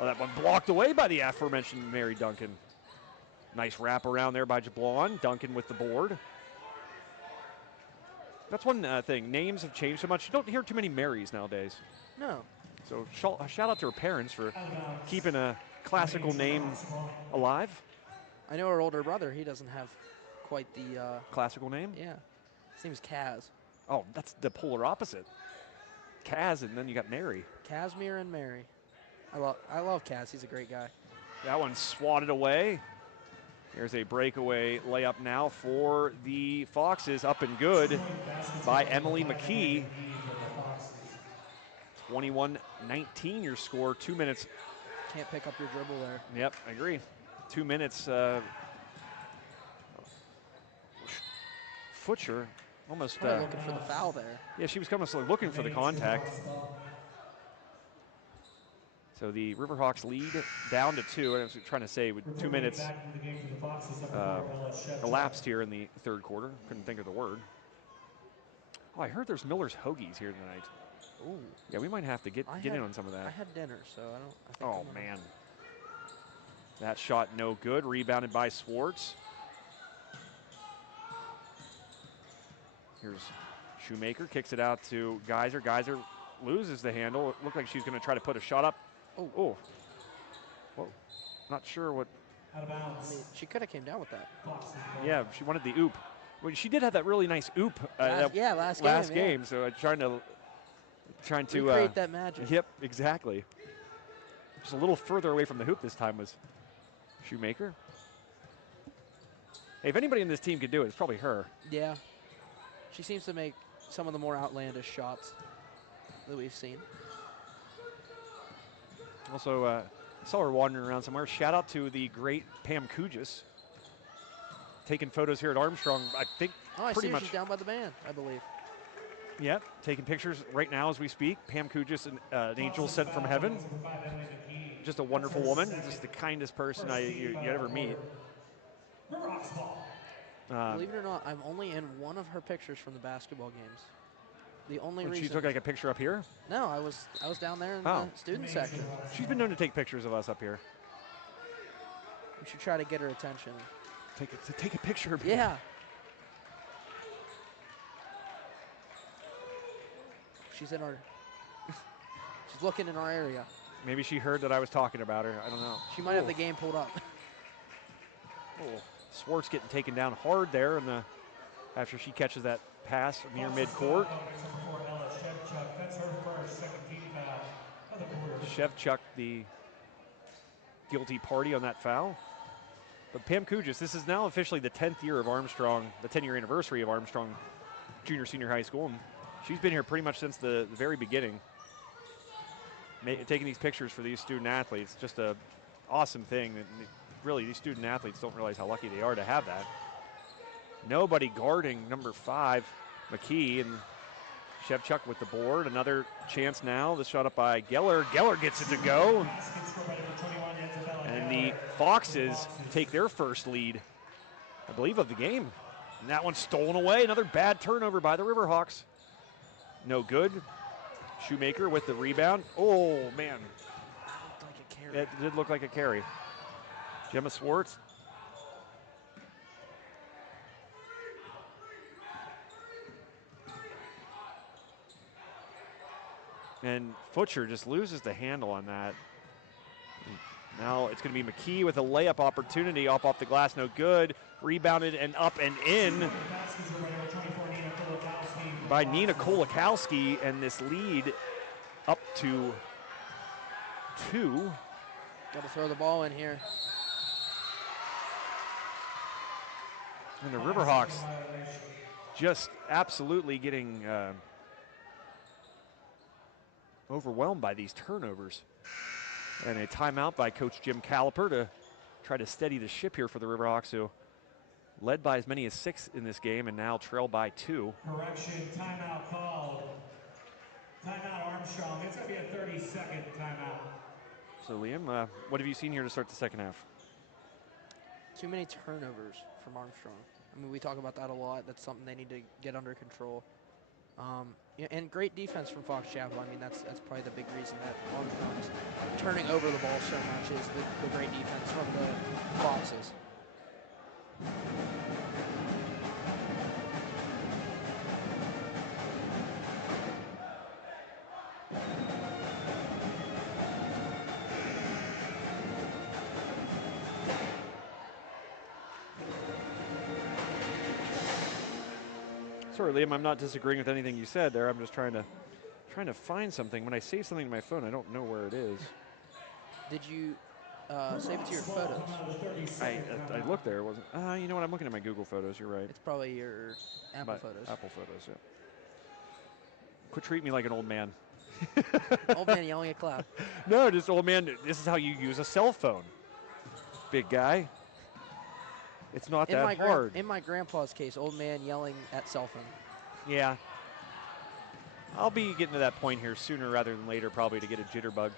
Oh, that one blocked away by the aforementioned Mary Duncan. Nice wrap around there by Jablon. Duncan with the board. That's one thing. Names have changed so much. You don't hear too many Marys nowadays. No. So shout out to her parents for keeping a classical name alive. I know her older brother. He doesn't have quite the classical name. Yeah, his name is Kaz. Oh, that's the polar opposite. Kaz, and then you got Mary. Casimir and Mary. I love Kaz. He's a great guy. That one swatted away. Here's a breakaway layup now for the Foxes, up and good by Emily McKee. 21-19 your score, 2 minutes. Can't pick up your dribble there. Yep, I agree. 2 minutes. Futcher almost looking for the foul there. Yeah, she was almost looking for the contact. So the Riverhawks lead down to 2. And I was trying to say with 2 minutes elapsed here in the third quarter. Couldn't think of the word. Oh, I heard there's Miller's Hoagies here tonight. Ooh. Yeah, we might have to get in on some of that. I had dinner, so I don't. Oh, man. That shot no good. Rebounded by Swartz. Here's Shoemaker. Kicks it out to Geyser. Geyser loses the handle. It looked like she's going to try to put a shot up. Oh. Whoa. Not sure what. I mean, she could have came down with that. Yeah, she wanted the oop. Well, she did have that really nice oop. Last game. Yeah. So trying to recreate that magic. Yep, exactly. Just a little further away from the hoop this time was Shoemaker. Hey, if anybody in this team could do it, it's probably her. Yeah. She seems to make some of the more outlandish shots that we've seen. Also, saw her wandering around somewhere. Shout out to the great Pam Kugis. Taking photos here at Armstrong, I think. Oh, I pretty see much. She's down by the band, I believe. Yep, taking pictures right now as we speak. Pam Kugis, an angel sent from heaven. just a wonderful woman, just the kindest person you'd ever meet. Believe it or not, I'm only in one of her pictures from the basketball games. The only reason she took like a picture up here? No, I was down there in the student section. She's been known to take pictures of us up here. We should try to get her attention. Take a picture of me. Yeah. She's in our. She's looking in our area. Maybe she heard that I was talking about her. I don't know. She might have the game pulled up. Oh, Swartz getting taken down hard there, after she catches that pass near midcourt. That's her first, second team foul of the quarter. Shevchuk, the guilty party on that foul. But Pam Kugis, this is now officially the 10th year of Armstrong, the 10-year anniversary of Armstrong Junior Senior High School. And she's been here pretty much since the very beginning, taking these pictures for these student athletes. Just a awesome thing. That really, these student athletes don't realize how lucky they are to have that. Nobody guarding number 5, McKee, and Shevchuk with the board. Another chance now. The shot up by Geller. Geller gets it to go. And the Foxes take their first lead, I believe, of the game. And that one's stolen away. Another bad turnover by the Riverhawks. No good. Shoemaker with the rebound. Oh, man. That looked like a carry. It did look like a carry. Gemma Swartz. And Futcher just loses the handle on that. Now it's going to be McKee with a layup opportunity off the glass, no good. Rebounded and up and in by Nina Kolakowski, and this lead up to 2. Got to throw the ball in here. And the Riverhawks just absolutely getting overwhelmed by these turnovers. And a timeout by Coach Jim Caliper to try to steady the ship here for the Riverhawks, who led by as many as 6 in this game and now trail by 2. Correction, timeout called. Timeout Armstrong. It's going to be a 30-second timeout. So, Liam, what have you seen here to start the second half? Too many turnovers from Armstrong. I mean, we talk about that a lot. That's something they need to get under control. And great defense from Fox Chapel. I mean, that's probably the big reason that Armstrong's turning over the ball so much is the great defense from the Foxes. Sorry, Liam, I'm not disagreeing with anything you said there. I'm just trying to find something. When I save something to my phone, I don't know where it is. Did you save it to your photos? I looked there. It wasn't. You know what? I'm looking at my Google Photos. You're right. It's probably your Apple Photos. Apple Photos, yeah. Quit treating me like an old man. Old man yelling at cloud. No, just old man. This is how you use a cell phone, big guy. It's not that hard. In my grandpa's case, old man yelling at cell phone. Yeah. I'll be getting to that point here sooner rather than later, probably, to get a jitterbug.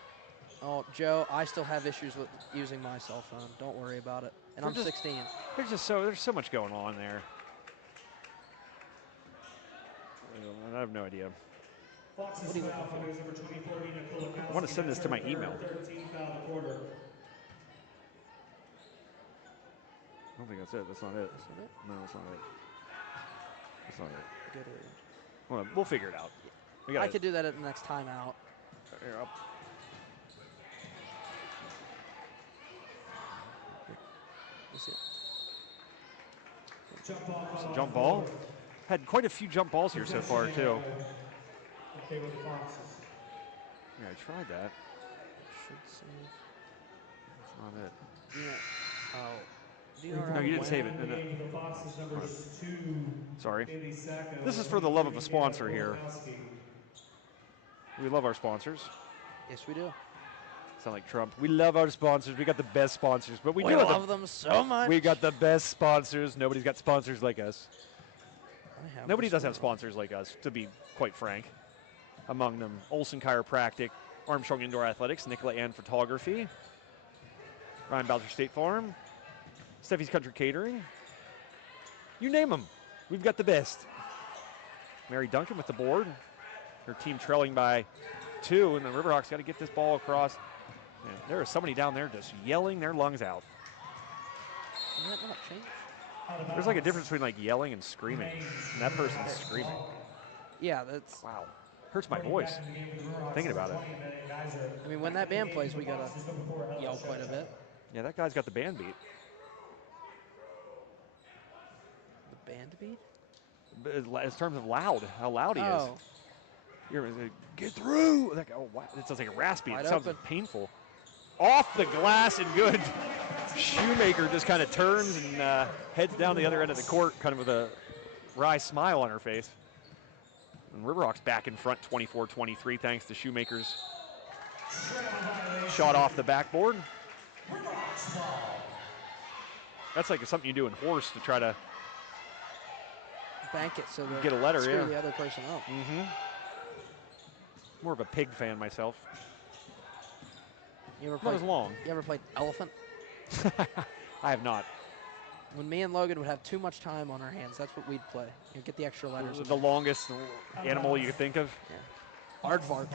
Oh, Joe, I still have issues with using my cell phone. Don't worry about it. And I'm 16. There's so much going on there. I have no idea. What are you looking for? I want to send this to my email. I don't think that's it. That's not it. That's not it? No, that's not it. That's not it. Good. Well, we'll figure it out. I could do that at the next timeout. Here, Let's see it. Jump ball. Had quite a few jump balls here so far, too. Okay with the Foxes. Yeah, I tried that. Should save. That's not it. Yeah. Oh. No, you didn't save it. No. The Foxes numbers 2. Sorry. This is for the love of a sponsor here. We love our sponsors. Yes, we do. Sound like Trump. We love our sponsors. We got the best sponsors, but we do love them so much. We got the best sponsors. Nobody's got sponsors like us. Nobody does have sponsors like us, to be quite frank. Among them, Olson Chiropractic, Armstrong Indoor Athletics, Nicola Ann Photography, Ryan Bowser State Farm, Steffi's Country Catering. You name them, we've got the best. Mary Duncan with the board. Her team trailing by 2, and the Riverhawks got to get this ball across. Man, there is somebody down there just yelling their lungs out. Did that not change? There's like a difference between like yelling and screaming, and that person's screaming. Yeah, that's. Wow, hurts my voice thinking about it. I mean, when that band plays, we gotta yell quite a bit. Yeah, that guy's got the band beat. The band beat? In terms of loud, how loud he Oh, is. You're like, get through. Like, oh, wow. It sounds like a raspy. Wide It sounds open. painful. Off the glass and good. Shoemaker just kind of turns and heads down the other end of the court, kind of with a wry smile on her face. And Riverhawks back in front, 24-23, thanks to Shoemaker's shot off the backboard. That's like something you do in horse to try to bank it so that get a letter, screw yeah. the other person up. More of a pig fan myself. You ever Not as played? long. You ever played elephant? I have not. When me and Logan would have too much time on our hands, that's what we'd play. You get the extra letters. The longest animal you could think of. Aardvark.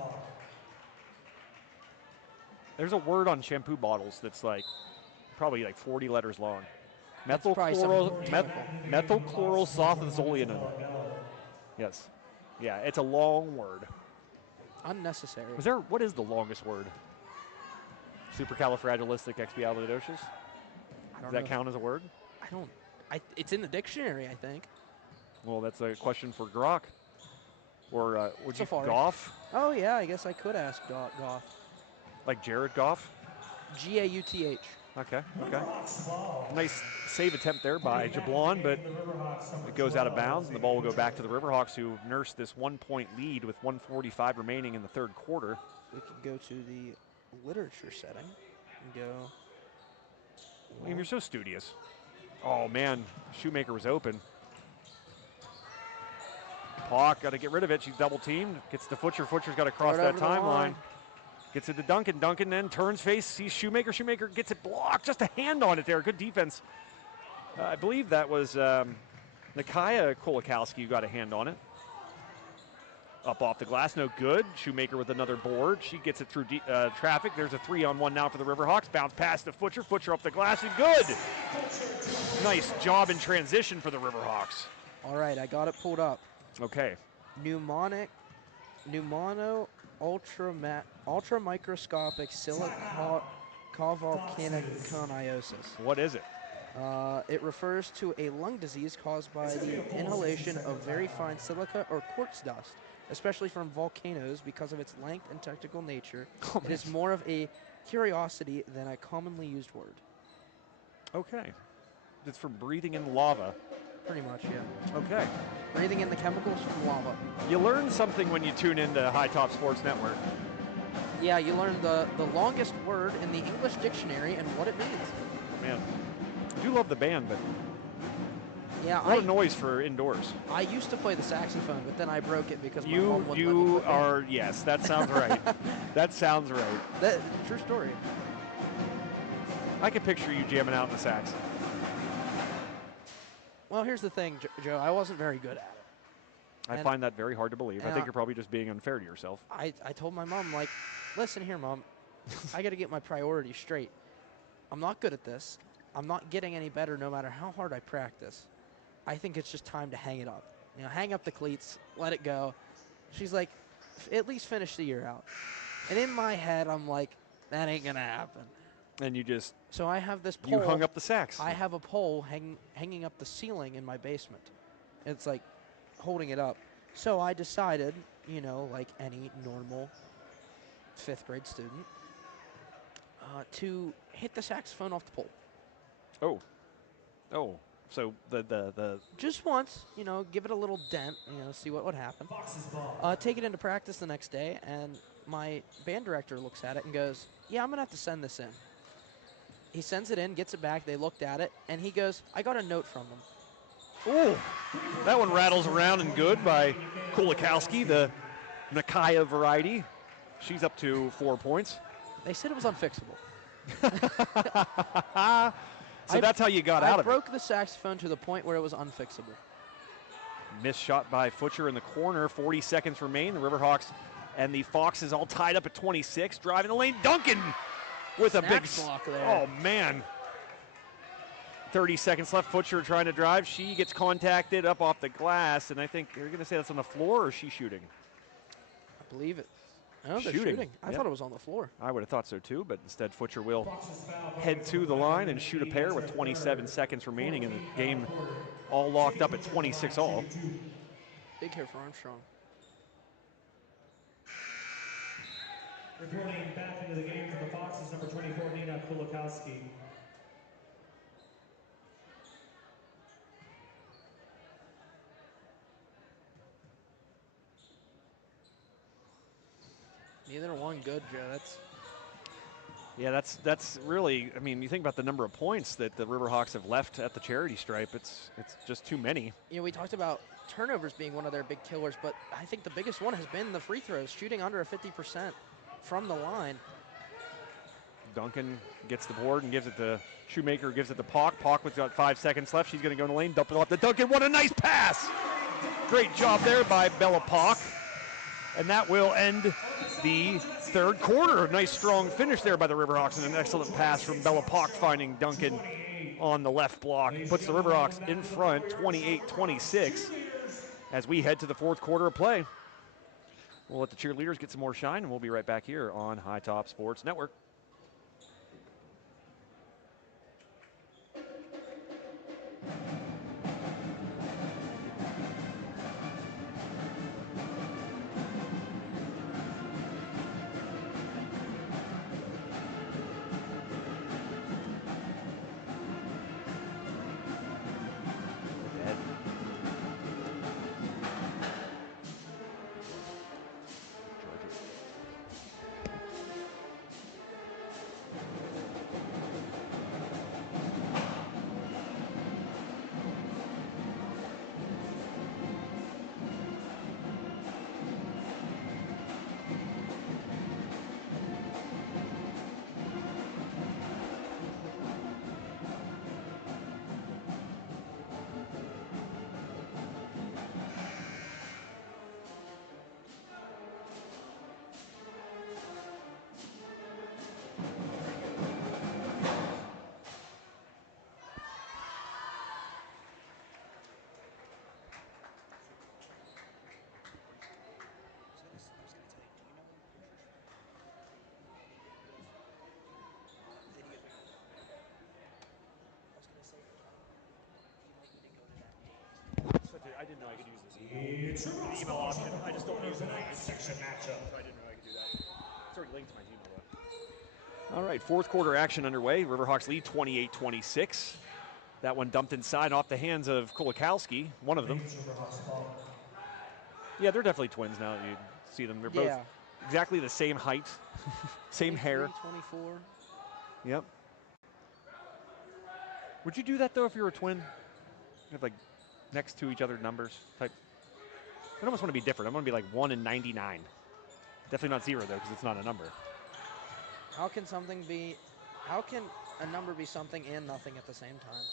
There's a word on shampoo bottles that's like probably like 40 letters long. That's probably something technical. Methylchlorosophthozolinone. Yes. Yeah, it's a long word. Unnecessary. What is the longest word? Supercalifragilisticexpialidocious? Does that count as a word? It's in the dictionary, I think. Well, that's a question for Grok. Or would you Safari. Goff? Oh, yeah, I guess I could ask Goff. Like Jared Goff? G-A-U-T-H. Okay. Nice save attempt there by Jablon, but it goes out of bounds, and the ball will go back to the Riverhawks, who nursed this 1-point lead with 1:45 remaining in the third quarter. We could go to the literature setting and go. I mean, you're so studious. Oh, man. Shoemaker was open. Hawk got to get rid of it. She's double teamed. Gets to Futcher. Futcher's got to cross that timeline. Gets it to Duncan. Duncan then turns face, sees Shoemaker. Shoemaker gets it blocked. Just a hand on it there. Good defense. I believe that was Nikaya Kolakowski who got a hand on it. Up off the glass, no good. Shoemaker with another board. She gets it through traffic. There's a 3-on-1 now for the Riverhawks. Bounce pass to Futcher. Futcher up the glass and good. Nice job in transition for the Riverhawks. All right, I got it pulled up. Okay. Pneumono ultramicroscopic silicovolcanic coniosis. What is it? It refers to a lung disease caused by the inhalation of very fine silica or quartz dust, especially from volcanoes because of its length and technical nature. It is more of a curiosity than a commonly used word. Okay. It's from breathing in lava. Pretty much, yeah. Okay. Breathing in the chemicals from lava. You learn something when you tune into High Top Sports Network. Yeah, you learn the longest word in the English dictionary and what it means. Man, I do love the band, but yeah, a lot of noise for indoors. I used to play the saxophone, but then I broke it because my mom wouldn't let me You quit band. are, yes, that sounds right. That sounds right. True story. I could picture you jamming out in the sax. Well, here's the thing, Joe. I wasn't very good at it. I find that very hard to believe. I think you're probably just being unfair to yourself. I told my mom, like, listen here, Mom. I got to get my priorities straight. I'm not good at this. I'm not getting any better no matter how hard I practice. I think it's just time to hang it up. You know, hang up the cleats, let it go. She's like, at least finish the year out. And in my head, I'm like, that ain't going to happen. And you just... So I have this pole. You hung up the sax. I have a pole hanging up the ceiling in my basement. It's like holding it up. So I decided, you know, like any normal 5th grade student, to hit the saxophone off the pole. Oh. So the just once, you know, give it a little dent, you know, see what would happen. Take it into practice the next day, and my band director looks at it and goes, yeah, I'm going to have to send this in. He sends it in, gets it back, they looked at it, and he goes, I got a note from them. Ooh, that one rattles around and good by Kolakowski, the Nikaya variety. She's up to 4 points. They said it was unfixable. So that's how you got out of it. I broke the saxophone to the point where it was unfixable. Missed shot by Futcher in the corner. 40 seconds remain. The Riverhawks and the Foxes all tied up at 26. Driving the lane. Duncan with a big block there. Oh, man. 30 seconds left. Futcher trying to drive. She gets contacted up off the glass, and I think you're going to say that's on the floor, or is she shooting? I believe it. No, they're shooting. I thought it was on the floor. I would have thought so too, but instead Futcher will head to the line and shoot a pair with 27 seconds remaining in the game, all locked up at 26 all. Big hit for Armstrong. Reporting back into the game for the Foxes, number 24, Nina Kulikowski. Neither one good, Joe. That's really, I mean, you think about the number of points that the Riverhawks have left at the charity stripe, it's just too many. You know, we talked about turnovers being one of their big killers, but I think the biggest one has been the free throws, shooting under a 50% from the line. Duncan gets the board and gives it to Shoemaker, gives it to Pock. Pock with about 5 seconds left. She's going to go in the lane, dump it off to Duncan. What a nice pass! Great job there by Bella Pock. And that will end the third quarter. A nice strong finish there by the Riverhawks, and an excellent pass from Bella Pock finding Duncan on the left block. Puts the Riverhawks in front 28-26 as we head to the fourth quarter of play. We'll let the cheerleaders get some more shine, and we'll be right back here on High Top Sports Network. I didn't know I could use this email option. I just don't use it. Section matchup. I didn't know I could do that. It's already linked to my Gmail though. All right, fourth quarter action underway. Riverhawks lead 28-26. That one dumped inside off the hands of Kulikowski, one of them. Yeah, they're definitely twins now that you see them. They're both exactly the same height, same hair. 24. Yep. Would you do that though if you were a twin? You have like next to each other numbers type. I almost want to be different. I want to be like 1 and 99. Definitely not 0 though, because it's not a number. How can a number be something and nothing at the same time?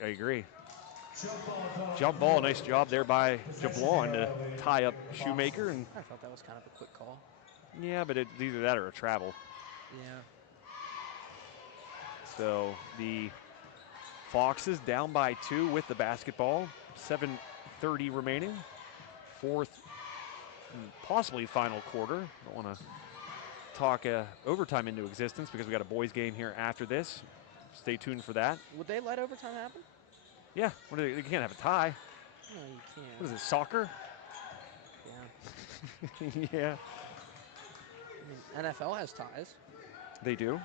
I agree. Jump ball, nice job there by Jablon to tie up Shoemaker. And I thought that was kind of a quick call. yeah, but it's either that or a travel. Yeah. So the Foxes down by 2 with the basketball. 7:30 remaining. Fourth, and possibly final quarter. Don't want to talk overtime into existence because we got a boys game here after this. Stay tuned for that. Would they let overtime happen? Yeah, you can't have a tie. No, you can't. What is it, soccer? Yeah. Yeah. I mean, NFL has ties. They do.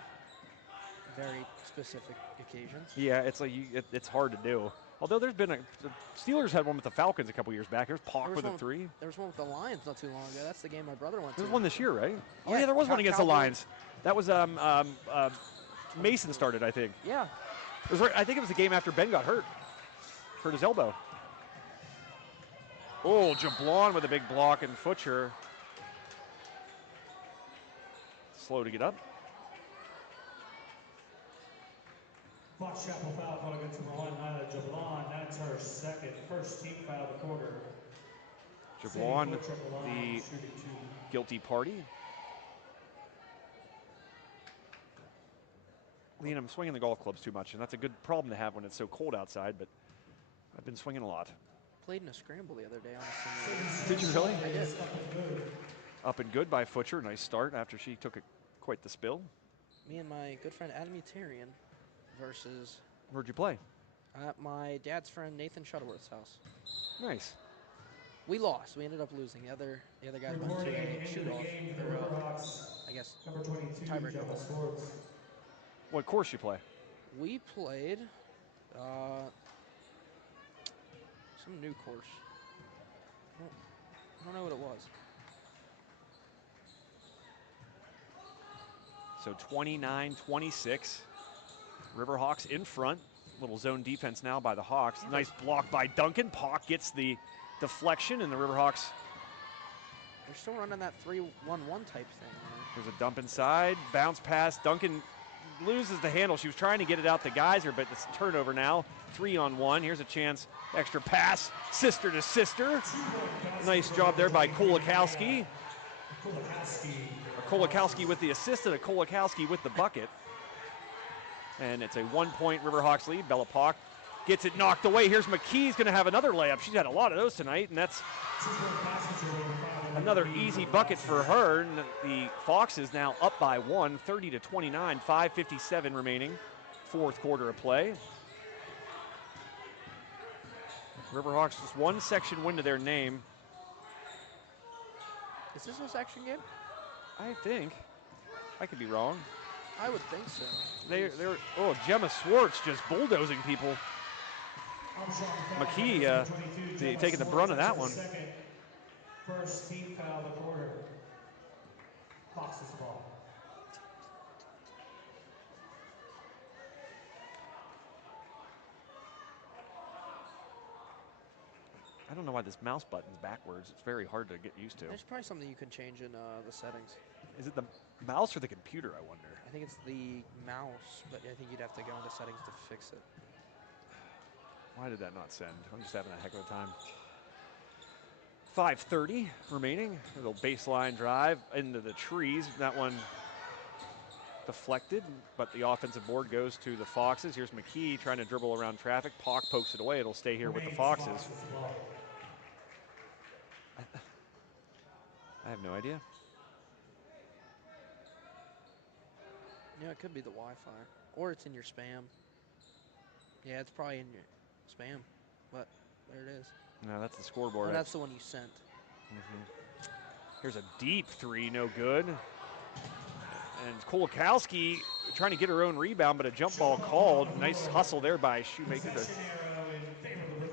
Very specific occasions. Yeah, it's like it's hard to do. Although there's been the Steelers had one with the Falcons a couple years back. There's Pauk with a 3. There was one with the Lions not too long ago. That's the game my brother went to. There's one this year, right? Yeah, Oh yeah, there was one against the Cowboys. Lions. That was Mason started, I think. Yeah. It was right, I think it was the game after Ben got hurt his elbow. Oh, Jablon with a big block and Futcher. slow to get up. Fox Chapel foul called against number 1, Untitled Chapter. That's her first team foul of the quarter. Jablon, the guilty party. Lean, I'm swinging the golf clubs too much, and that's a good problem to have when it's so cold outside, but I've been swinging a lot. Played in a scramble the other day on a simulator. Did you really? I did. Up and good by Futcher. Nice start after she took quite the spill. Me and my good friend Adam Utarian versus... Where'd you play? At my dad's friend Nathan Shuttleworth's house. Nice. We lost. We ended up losing. The other guys went to a shoot-off. I guess tiebreaker hole. What course you play? We played some new course. I don't know what it was. So 29-26. Riverhawks in front. Little zone defense now by the Hawks. Nice block by Duncan. Pock gets the deflection, and the Riverhawks. They're still running that 3-1-1 type thing. There's a dump inside. Bounce pass. Duncan loses the handle. She was trying to get it out to Geyser, but it's a turnover now. 3-on-1. Here's a chance. Extra pass. Sister to sister. Nice job there by Kolakowski. A Kolakowski with the assist and a Kolakowski with the bucket. And it's a 1-point Riverhawks lead. Bella Pock gets it knocked away. Here's McKee's going to have another layup. She's had a lot of those tonight, and that's another easy bucket for her. And the Foxes now up by 1, 30-29, 5:57 remaining. Fourth quarter of play. Riverhawks just one section win to their name. Is this a section game? I think. I could be wrong. I would think so. Oh, Gemma Swartz just bulldozing people. McKee taking the brunt of that one. First team foul of the quarter. Fox's ball. I don't know why this mouse button's backwards. It's very hard to get used to. There's probably something you can change in the settings. Is it the mouse or the computer, I wonder? I think it's the mouse, but I think you'd have to go into settings to fix it. Why did that not send? I'm just having a heck of a time. 5:30 remaining. A little baseline drive into the trees. That one deflected, but the offensive board goes to the Foxes. Here's McKee trying to dribble around traffic. Pock pokes it away. It'll stay here with the Foxes. I have no idea. Yeah, it could be the Wi-Fi. Or it's in your spam. Yeah, it's probably in your spam. But there it is. No, that's the scoreboard. Oh, that's the one you sent. Here's a deep three, no good. And Kolakowski trying to get her own rebound, but a jump ball called. Nice hustle there by Shoemaker to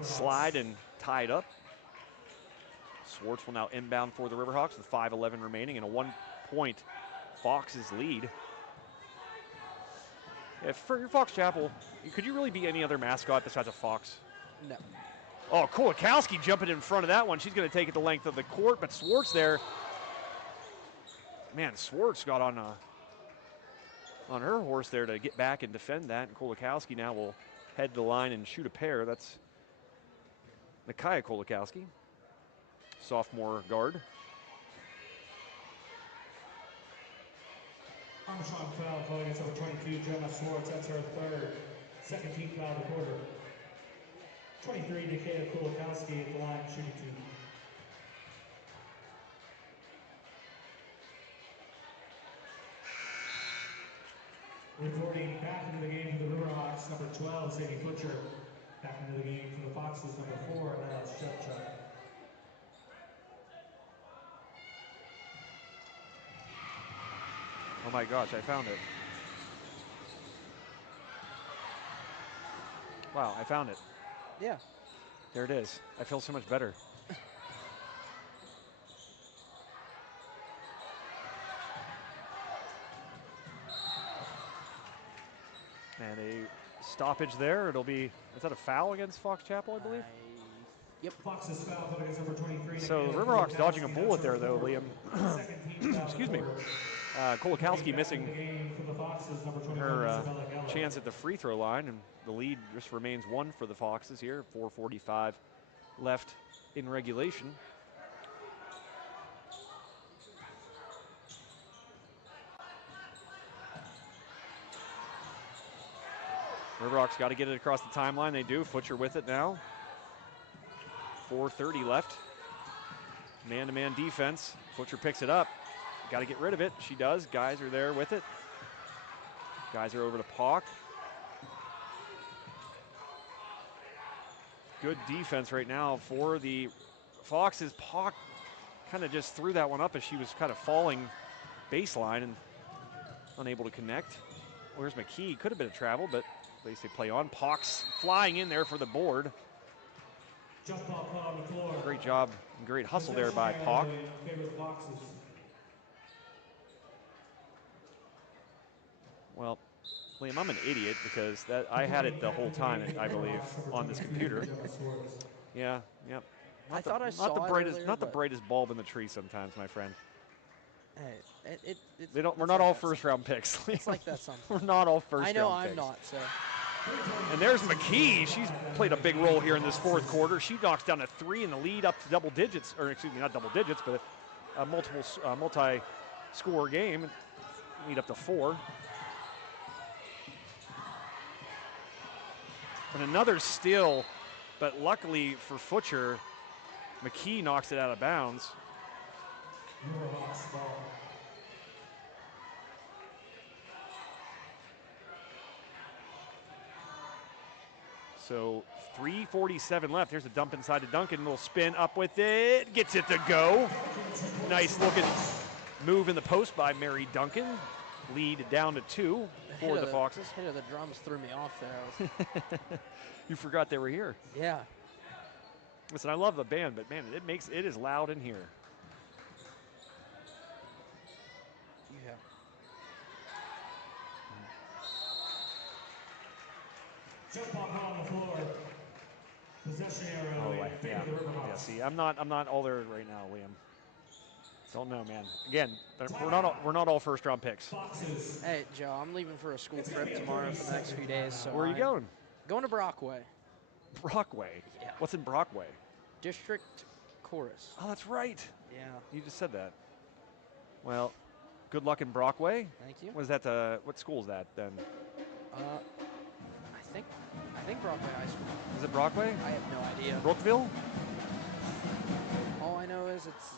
slide and tie it up. Swartz will now inbound for the Riverhawks with 5:11 remaining and a 1-point Foxes lead. Yeah, for your Fox Chapel, could you really be any other mascot besides a Fox? No. Oh, Kolakowski jumping in front of that one. She's going to take it the length of the court, but Swartz there. Man, Swartz got on her horse there to get back and defend that. And Kolakowski now will head to the line and shoot a pair. That's Nakaya Kolakowski, sophomore guard. Armstrong foul called against number 22, Gemma Swartz. That's her second team foul of the quarter. 23, Nikita Kolakowski at the line, shooting 2. Reporting back into the game for the Riverhawks, number 12, Sadie Butcher. Back into the game for the Foxes, number 4, Niles Shevchuk. Oh my gosh, I found it. Wow, I found it. Yeah. There it is. I feel so much better. And a stoppage there. It'll be, is that a foul against Fox Chapel, I believe? Yep. Fox's foul against number 23. So the Riverhawks dodging a bullet there, though, Liam. Excuse me. Kolakowski missing her chance at the free throw line, and the lead just remains 1 for the Foxes here. 4:45 left in regulation. Riverhawks got to get it across the timeline. They do. Futcher with it now. 4:30 left. Man-to-man defense. Futcher picks it up. Got to get rid of it. She does. Guys are there with it. Guys are over to Pauk. Good defense right now for the Foxes. Pauk kind of just threw that one up as she was kind of falling baseline and unable to connect. Where's McKee? Could have been a travel, but they say play on. Pauk's flying in there for the board. Great job, great hustle there by Pauk. Well, Liam, I'm an idiot because I had it the whole time, I believe, on this computer. Yeah, yep. I thought I saw it earlier, not the brightest bulb in the tree sometimes, my friend. Hey, we're not all first-round picks. It's like that sometimes. We're not all first-round picks. I know I'm not, so. And there's McKee. She's played a big role here in this fourth quarter. She knocks down a 3 in the lead up to double digits, or excuse me, not double digits, but a multi-score game, lead up to 4. And another steal, but luckily for Futcher, McKee knocks it out of bounds. So 3:47 left. Here's a dump inside to Duncan. Little spin up with it. Gets it to go. Nice looking move in the post by Mary Duncan. Lead down to 2 for the Foxes. Hit of the drums threw me off there. You forgot they were here. Yeah. Listen, I love the band, but man, it is loud in here. Yeah. Jump ball on the floor. Possession arrow. Oh, yeah. See, I'm not all there right now, Liam. Don't know, man. Again, we're not all first-round picks. Hey, Joe, I'm leaving for a school trip tomorrow for the next few days. So where are you going? Going to Brockway. Brockway? Yeah. What's in Brockway? District Chorus. Oh, that's right. Yeah. You just said that. Well, good luck in Brockway. Thank you. Was that what school is that then? I think Brockway High School. Is it Brockway? I have no idea. Brookville? All I know is it's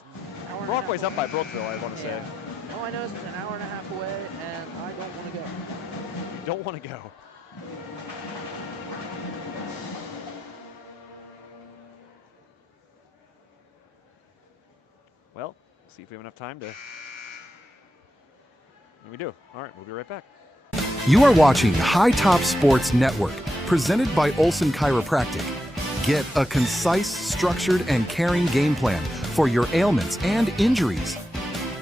an hour Brockway's up by Brookville, I want to say. All I know is it's an hour and a half away, and I don't want to go. You don't want to go. Well, see if we have enough time to. And we do. All right, we'll be right back. You are watching High Top Sports Network, presented by Olson Chiropractic. Get a concise, structured, and caring game plan for your ailments and injuries.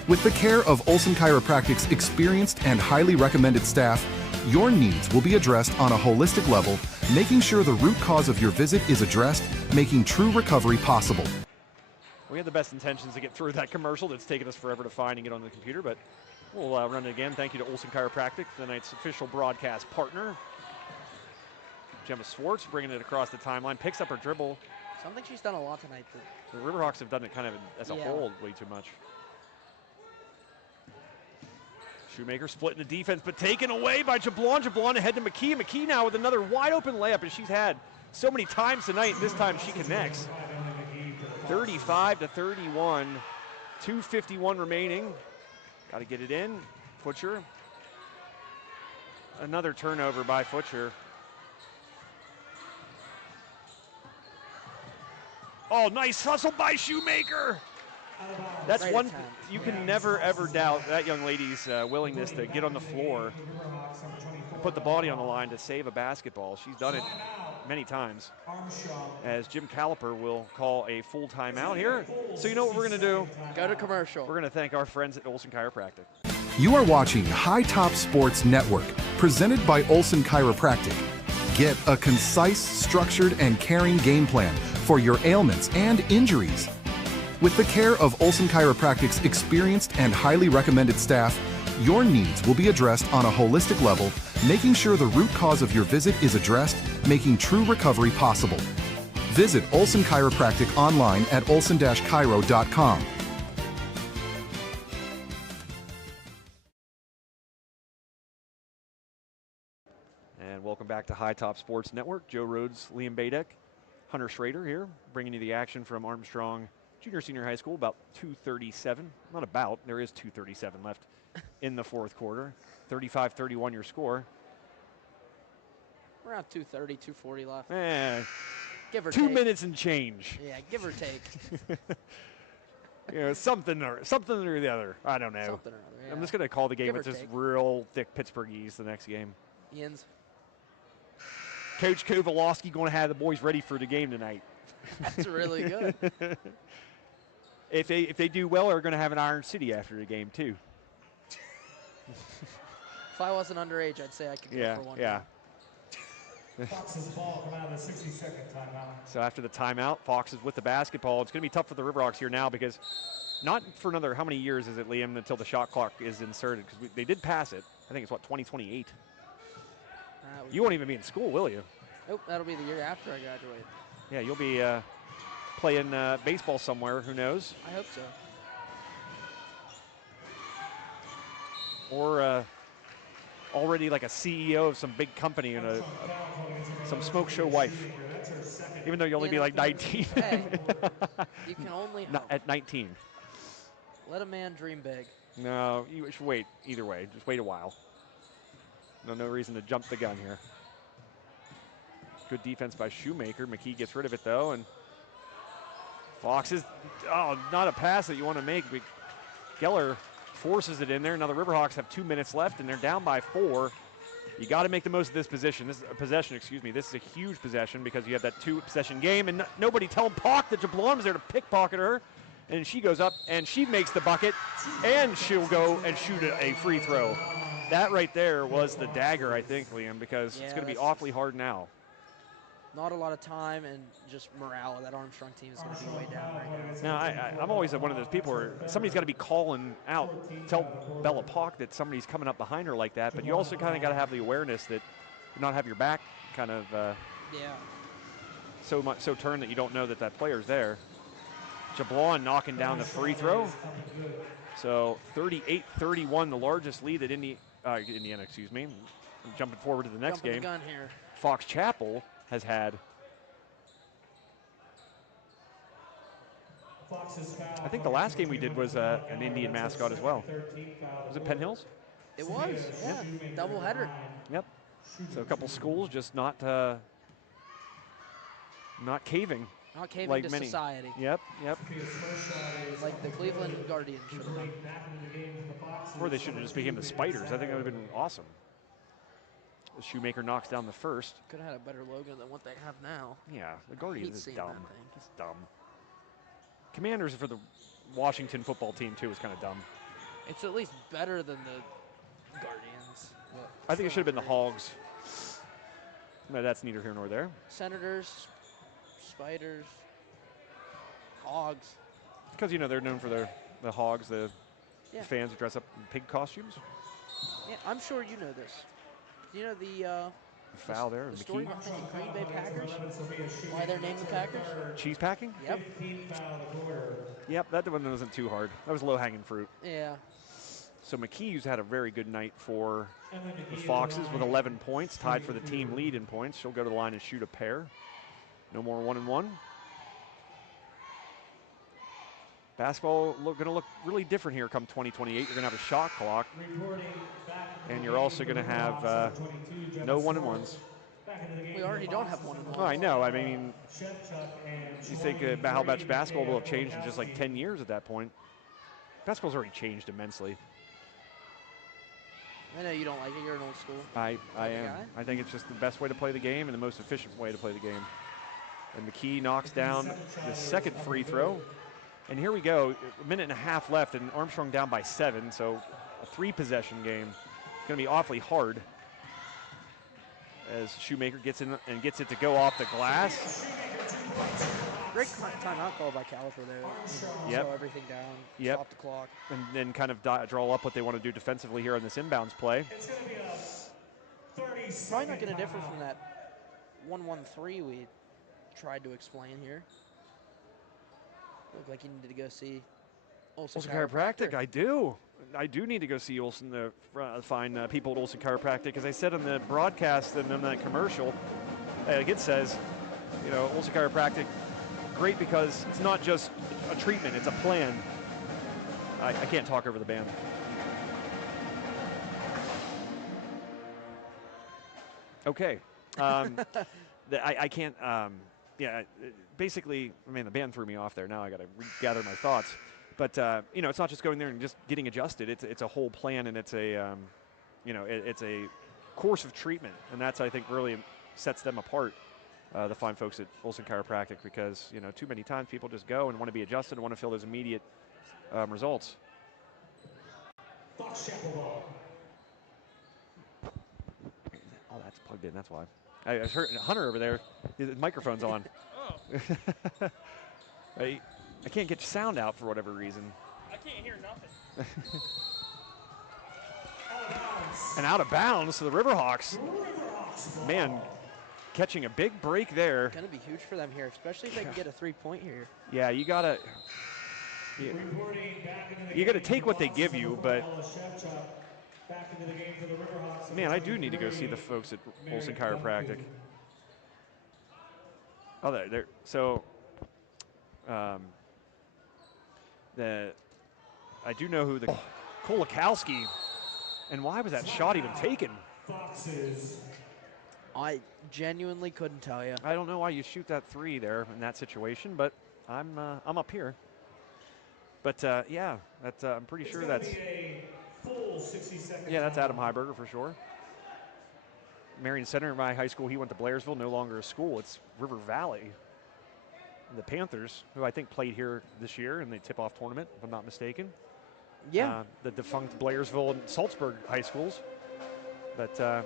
With the care of Olson Chiropractic's experienced and highly recommended staff, your needs will be addressed on a holistic level, making sure the root cause of your visit is addressed, making true recovery possible. We had the best intentions to get through that commercial that's taken us forever to find and get on the computer, but we'll run it again. Thank you to Olson Chiropractic, tonight's official broadcast partner. Gemma Swartz bringing it across the timeline, picks up her dribble. Something she's done a lot tonight. The Riverhawks have done it kind of as a whole way too much. Shoemaker splitting the defense, but taken away by Jablon. Jablon ahead to McKee. McKee now with another wide open layup, and she's had so many times tonight, and this time she connects. 35-31, 2:51 remaining. Got to get it in. Futcher. Another turnover by Futcher. Oh, nice hustle by Shoemaker. That's Great one. attempt. You can never, ever doubt that young lady's willingness to get on the floor and put the body on the line to save a basketball. She's done it many times. As Jim Caliper will call a full timeout here. So you know what we're going to do? Go to commercial. We're going to thank our friends at Olson Chiropractic. You are watching High Top Sports Network, presented by Olson Chiropractic. Get a concise, structured, and caring game plan for your ailments and injuries. With the care of Olson Chiropractic's experienced and highly recommended staff, your needs will be addressed on a holistic level, making sure the root cause of your visit is addressed, making true recovery possible. Visit Olson Chiropractic online at olson-chiro.com. And welcome back to High Top Sports Network. Joe Rhodes, Liam Badek, Hunter Schrader here, bringing you the action from Armstrong Junior Senior High School. About 2:37, not about, there is 2:37 left in the fourth quarter. 35-31 your score. Around 2:30, 2:40 left. Give or take. 2 minutes and change. Yeah, give or take. You know, something or the other. I don't know. Something or other, yeah. I'm just going to call the game Give with or just take. real thick Pittsburghese the next game. Ian's. Coach Kowalski going to have the boys ready for the game tonight. That's really good. If they do well, they're going to have an Iron City after the game too. If I wasn't underage, I'd say I could go for one. Yeah. Fox's ball come out of the 60-second timeout. So after the timeout, Fox is with the basketball. It's going to be tough for the Riverhawks here now because not for another, how many years is it, Liam, until the shot clock is inserted? Because they did pass it. I think it's, 2028? You won't even be in school, will you? Nope, that'll be the year after I graduate. Yeah, you'll be playing baseball somewhere. Who knows? I hope so. Or already like a CEO of some big company and some smoke show wife. Even though you'll only be like 19. Hey, you can only hope. At 19. Let a man dream big. No, you should wait either way. Just wait a while. No reason to jump the gun here. Good defense by Shoemaker. McKee gets rid of it though, and Fox is, not a pass that you want to make. Geller forces it in there. Now the Riverhawks have 2 minutes left and they're down by 4. You got to make the most of this possession. This is a huge possession because you have that 2-possession game, and nobody telling Pauk that Jablon is there to pickpocket her. And she goes up and she makes the bucket, and she'll go and shoot a free throw. That right there was the dagger, I think, Liam, because it's going to be awfully hard now. Not a lot of time, and just morale of that Armstrong team is going to be way down right now. Now, I'm always one of those people where somebody's got to be calling out, tell Bella Pauk that somebody's coming up behind her like that, but you also kind of got to have the awareness that you not have your back kind of so turned that you don't know that player's there. Jablon knocking down the free throw. So 38-31, the largest lead that Indiana, jumping forward to the next game. The gun here. Fox Chapel has had. I think the last game we did was an Indian mascot as well. Was it Penn Hills? It was, yeah. Doubleheader. Yep. So a couple schools just not caving. Not caving like to many. society. Yep. Like the Cleveland Guardians should have done. Or they should have just became the Spiders. I think that would have been awesome. The Shoemaker knocks down the first. Could have had a better logo than what they have now. Yeah, the Guardians is dumb. It's dumb. Commanders for the Washington football team, too, is kind of dumb. It's at least better than the Guardians. I think it should have been the Hogs. No, that's neither here nor there. Senators, Spiders, Hogs. Because, they're known for the Hogs, the fans who dress up in pig costumes. Yeah, I'm sure you know this. You know the foul there, the story behind the Green Bay Packers? Why they're named the Packers? Cheese packing? Yep. Yep, that one wasn't too hard. That was low-hanging fruit. Yeah. So McKee's had a very good night for the Foxes with 11 points, tied for the team lead in points. She'll go to the line and shoot a pair. No more 1-and-1. Basketball going to look really different here come 2028. You're going to have a shot clock, and you're also going to have no 1-and-1s. We already don't have 1-and-1s. Oh, I know. I mean, you think about how much basketball will have changed in just like 10 years at that point. Basketball's already changed immensely. I know you don't like it. You're an old school. I am. I think it's just the best way to play the game and the most efficient way to play the game. And McKee knocks down the second free throw. And here we go, a minute and a half left, and Armstrong down by 7, so a 3-possession game. It's going to be awfully hard as Shoemaker gets in and gets it to go off the glass. Great timeout call by Caliper there. Yep. Slow everything down, Yep. stop the clock. And then kind of draw up what they want to do defensively here on this inbounds play. It's going to be a 30 Probably not going to differ from that 1-1-3 we tried to explain here. Looked like you needed to go see Olson Chiropractic. I do need to go see Olson, find people at Olson Chiropractic. As I said on the broadcast and on that commercial, like it says, you know, Olson Chiropractic, great because it's not just a treatment, it's a plan. I can't talk over the band. Okay. I can't, basically, I mean, the band threw me off there. Now I got to gather my thoughts. But, you know, it's not just going there and just getting adjusted. It's a whole plan, and it's a, it's a course of treatment. And that's, I think, really sets them apart, the fine folks at Olson Chiropractic, because, you know, too many times people just go and want to be adjusted and want to feel those immediate results. Fox Chapel ball. Oh, that's plugged in, that's why. I heard Hunter over there, his microphone's on. Oh. I can't get sound out for whatever reason. I can't hear nothing. And out of bounds to the Riverhawks. Man, catching a big break there. Going to be huge for them here, especially if they can get a 3-point here. Yeah, you got to take what they give you, but man, I do need to go see the folks at Olson Chiropractic. Oh, there. So, I do know who the Kolakowski, and why was that shot even taken? I genuinely couldn't tell you. I don't know why you shoot that 3 there in that situation, but I'm up here. But yeah, that's I'm pretty sure that's that's Adam Heiberger for sure. Marion Center, my high school, he went to Blairsville, no longer a school. It's River Valley. The Panthers, who I think played here this year in the tip-off tournament, if I'm not mistaken. Yeah. The defunct Blairsville and Salzburg high schools. But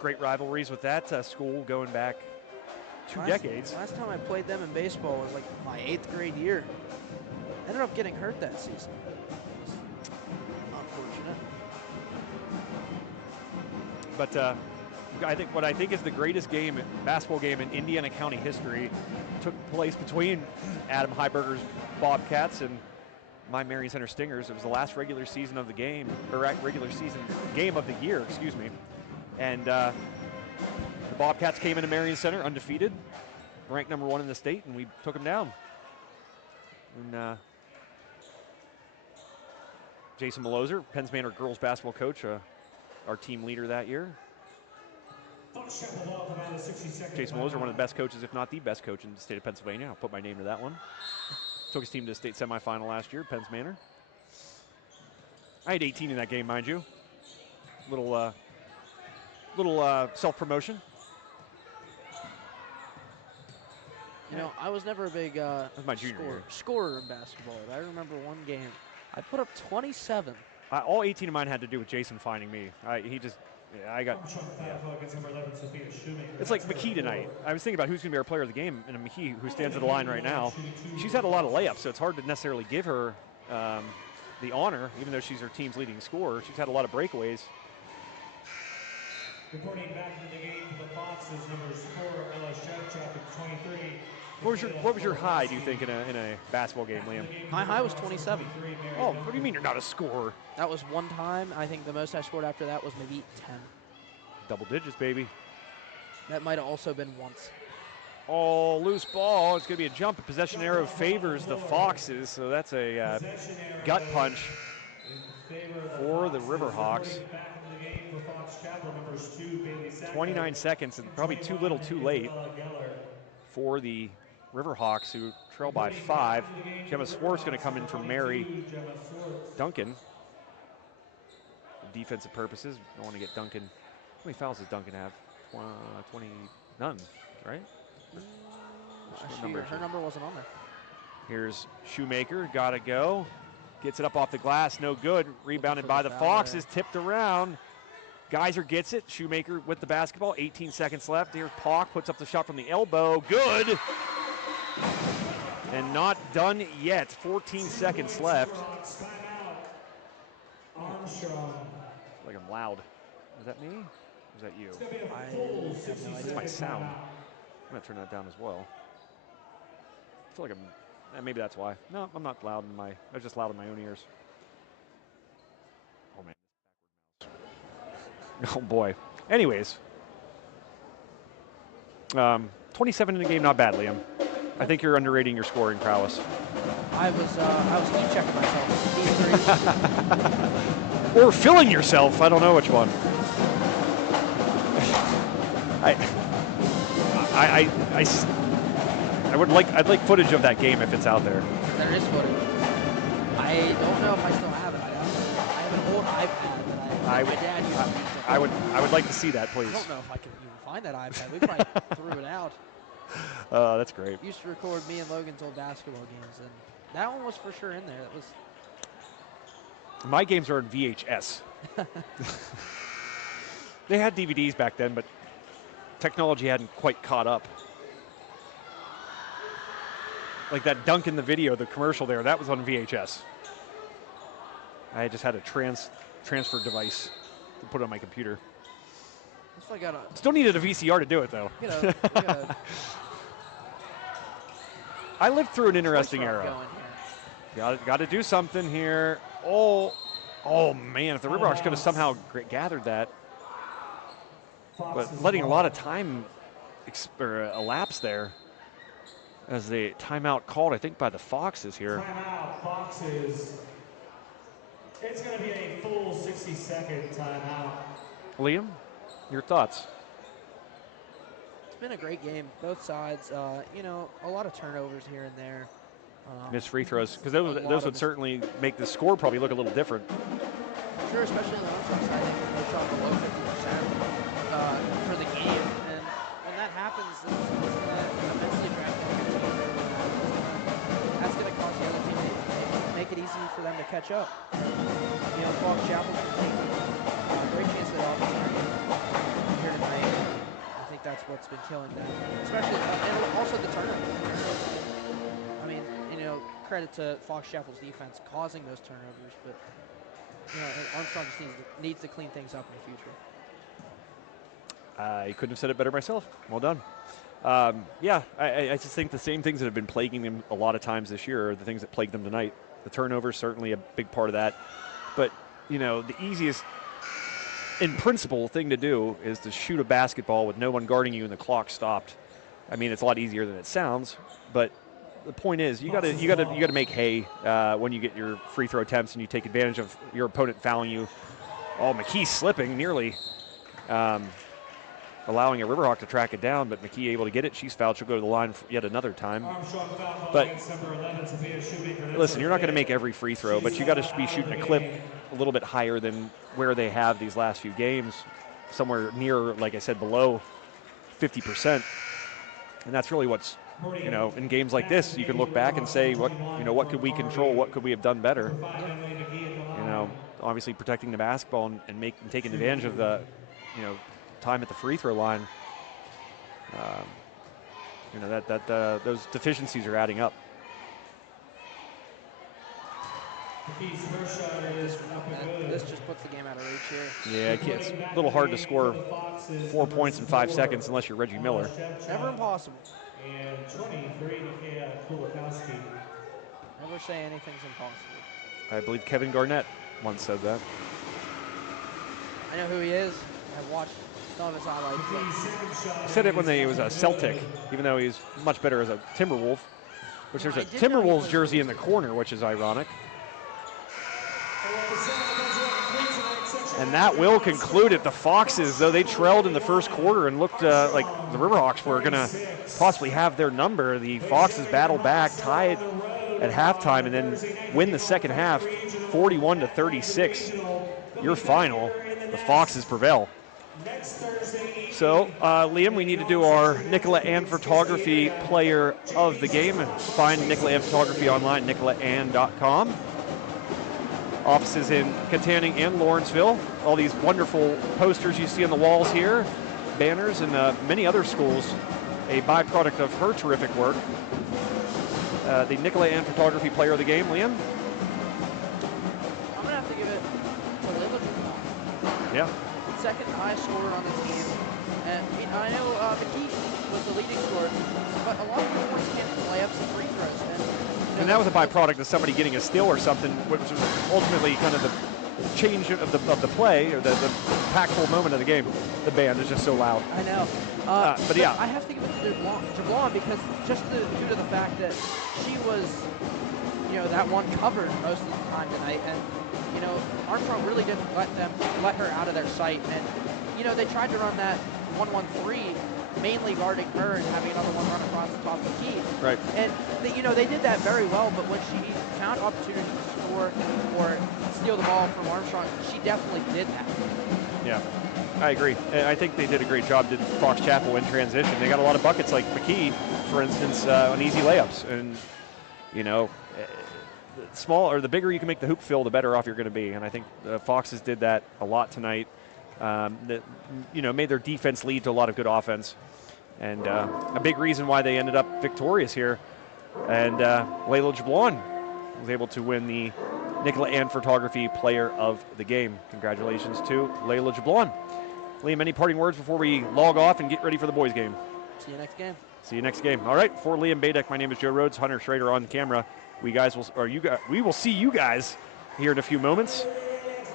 great rivalries with that school going back two decades. Last time I played them in baseball was like my 8th grade year. Ended up getting hurt that season. Unfortunate. But I think what I think is the greatest basketball game in Indiana County history took place between Adam Heiberger's Bobcats and my Marion Center Stingers. It was the last regular season of the game, or regular season game of the year, excuse me. And the Bobcats came into Marion Center undefeated, ranked number 1 in the state, and we took them down. And Jason Maloser, Penns Manor girls basketball coach, our team leader that year. Jason Maloser, one of the best coaches, if not the best coach in the state of Pennsylvania. I'll put my name to that one. Took his team to the state semifinal last year, Penns Manor. I had 18 in that game, mind you. Little self-promotion. You know, I was never a big my junior year. scorer in basketball. But I remember one game, I put up 27. All 18 of mine had to do with Jason finding me. It's like McKee tonight. I was thinking about who's going to be our player of the game, and McKee, who stands at the line right now, she's had a lot of layups, so it's hard to necessarily give her the honor, even though she's her team's leading scorer. She's had a lot of breakaways. Reporting back into the game for the Foxes, numbers 4, Ella Shevchuk, 23. What was your high, do you think, in a basketball game, Liam? My high was 27. Oh, what do you mean you're not a scorer? That was one time. I think the most I scored after that was maybe 10. Double digits, baby. That might have also been once. Oh, loose ball. It's going to be a jump. A possession arrow favors the Foxes, so that's a gut punch for the Riverhawks. 29 seconds, and probably too little too late for the Riverhawks, who trail by 5. Gemma Swartz going to come in for Mary Duncan. For defensive purposes, don't want to get Duncan. How many fouls does Duncan have? 20, none, right? Her number wasn't on there. Here's Shoemaker, got to go. Gets it up off the glass, no good. Rebounded by the Foxes, tipped around. Geyser gets it. Shoemaker with the basketball. 18 seconds left. Here, Pauk puts up the shot from the elbow. Good. And not done yet. 14 seconds left. Armstrong. Like I'm loud. Is that me? Or is that you? I have no That's idea. my sound. I'm going to turn that down as well. I feel like maybe that's why. No, I'm not loud I'm just loud in my own ears. Oh, man. Oh, boy. Anyways. 27 in the game, not bad, Liam. I think you're underrating your scoring prowess. I was heat checking myself. Or filling yourself. I don't know which one. I'd like footage of that game if it's out there. There is footage. I don't know if I still have it. I have an old iPad that my dad used to use. I would like to see that, please. I don't know if I can even find that iPad. We probably threw it out. That's great. Used to record me and Logan's old basketball games, and that one was for sure in there. That was. My games are in VHS. They had DVDs back then, but technology hadn't quite caught up. Like that dunk in the video, the commercial there, that was on VHS. I just had a transfer device to put on my computer. Still needed a VCR to do it, though. You know, I lived through an interesting era. Got to do something here. Oh, man, if the Riverhawks could have somehow gathered that. But letting a lot of time elapse there as the timeout called, I think, by the Foxes here. Timeout, Foxes. It's going to be a full 60-second timeout. Liam, your thoughts? It's been a great game, both sides. You know, a lot of turnovers here and there. Missed free throws, because those would certainly make the score probably look a little different. Sure, especially on the Armstrong side, they shot below 50% for the game. And when that happens, it's immensely attractive. That's going to cause the other team to make it easy for them to catch up. You know, Fox Chapel can take a great chance at opportunity here tonight. I think that's what's been killing them, especially and also the turnovers. I mean, you know, credit to Fox Chapel's defense causing those turnovers, but you know, Armstrong just needs to clean things up in the future. I couldn't have said it better myself. Well done. Yeah, I just think the same things that have been plaguing them a lot of times this year are the things that plagued them tonight. The turnovers, certainly a big part of that. But, you know, the easiest, in principle, thing to do is to shoot a basketball with no one guarding you and the clock stopped. I mean, it's a lot easier than it sounds, but the point is, you got to make hay when you get your free throw attempts and you take advantage of your opponent fouling you. Oh, McKee slipping nearly, allowing a Riverhawk to track it down, but McKee able to get it. She's fouled. She'll go to the line for yet another time. But listen, you're not going to make every free throw, but you got to be shooting a clip a little bit higher than where they have these last few games, somewhere near, like I said, below 50%. And that's really what's, you know, in games like this, you can look back and say, what could we control? What could we have done better? You know, obviously protecting the basketball and taking advantage of the, you know, time at the free throw line. You know, those deficiencies are adding up. This just puts the game out of reach here. Yeah, it's a little hard to score 4 points in 5 seconds unless you're Reggie Miller. Never impossible. And 23 to Kulikowski. Never say anything's impossible. I believe Kevin Garnett once said that. I know who he is. I've watched some of his highlights. He said it when he was a Celtic, even though he's much better as a Timberwolf, which there's a Timberwolves jersey in the corner, which is ironic. And that will conclude it. The Foxes, though they trailed in the first quarter and looked like the Riverhawks were going to possibly have their number, the Foxes battled back, tied at halftime, and then win the second half, 41-36. Your final, the Foxes prevail. So, Liam, we need to do our Nicola Ann Photography Player of the Game. Find Nicola Ann Photography online, nicolaann.com. Offices in Katanning and Lawrenceville. All these wonderful posters you see on the walls here, banners, and many other schools, a byproduct of her terrific work. the Nicolay and Photography Player of the Game, Liam? I'm going to have to give it to Layla Jamal. Yeah. Second highest scorer on the team. And I know McKee was the leading scorer, but a lot of the points came from layups and free throws. And that was a byproduct of somebody getting a steal or something, which was ultimately kind of the change of the play, or the impactful moment of the game. The band is just so loud. I know. But yeah. I have to give it to Jablon because just due to the fact that she was, that one covered most of the time tonight. And, Armstrong really didn't let her out of their sight. And, they tried to run that 1-1-3, mainly guarding her and having another one run across the top of the key. Right. And, they did that very well, but when she found opportunities to score or steal the ball from Armstrong, she definitely did that. Yeah, I agree. I think they did a great job, did Fox Chapel in transition. They got a lot of buckets like McKee, for instance, on easy layups. And, the bigger you can make the hoop fill, the better off you're going to be. And I think the Foxes did that a lot tonight. That made their defense lead to a lot of good offense. And a big reason why they ended up victorious here. And Layla Jablon was able to win the Nicolay and Photography Player of the Game. Congratulations to Layla Jablon. Liam, any parting words before we log off and get ready for the boys' game? See you next game. See you next game. All right, for Liam Badek, my name is Joe Rhodes, Hunter Schrader on camera. We will see you guys here in a few moments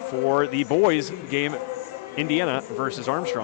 for the boys' game, Indiana versus Armstrong.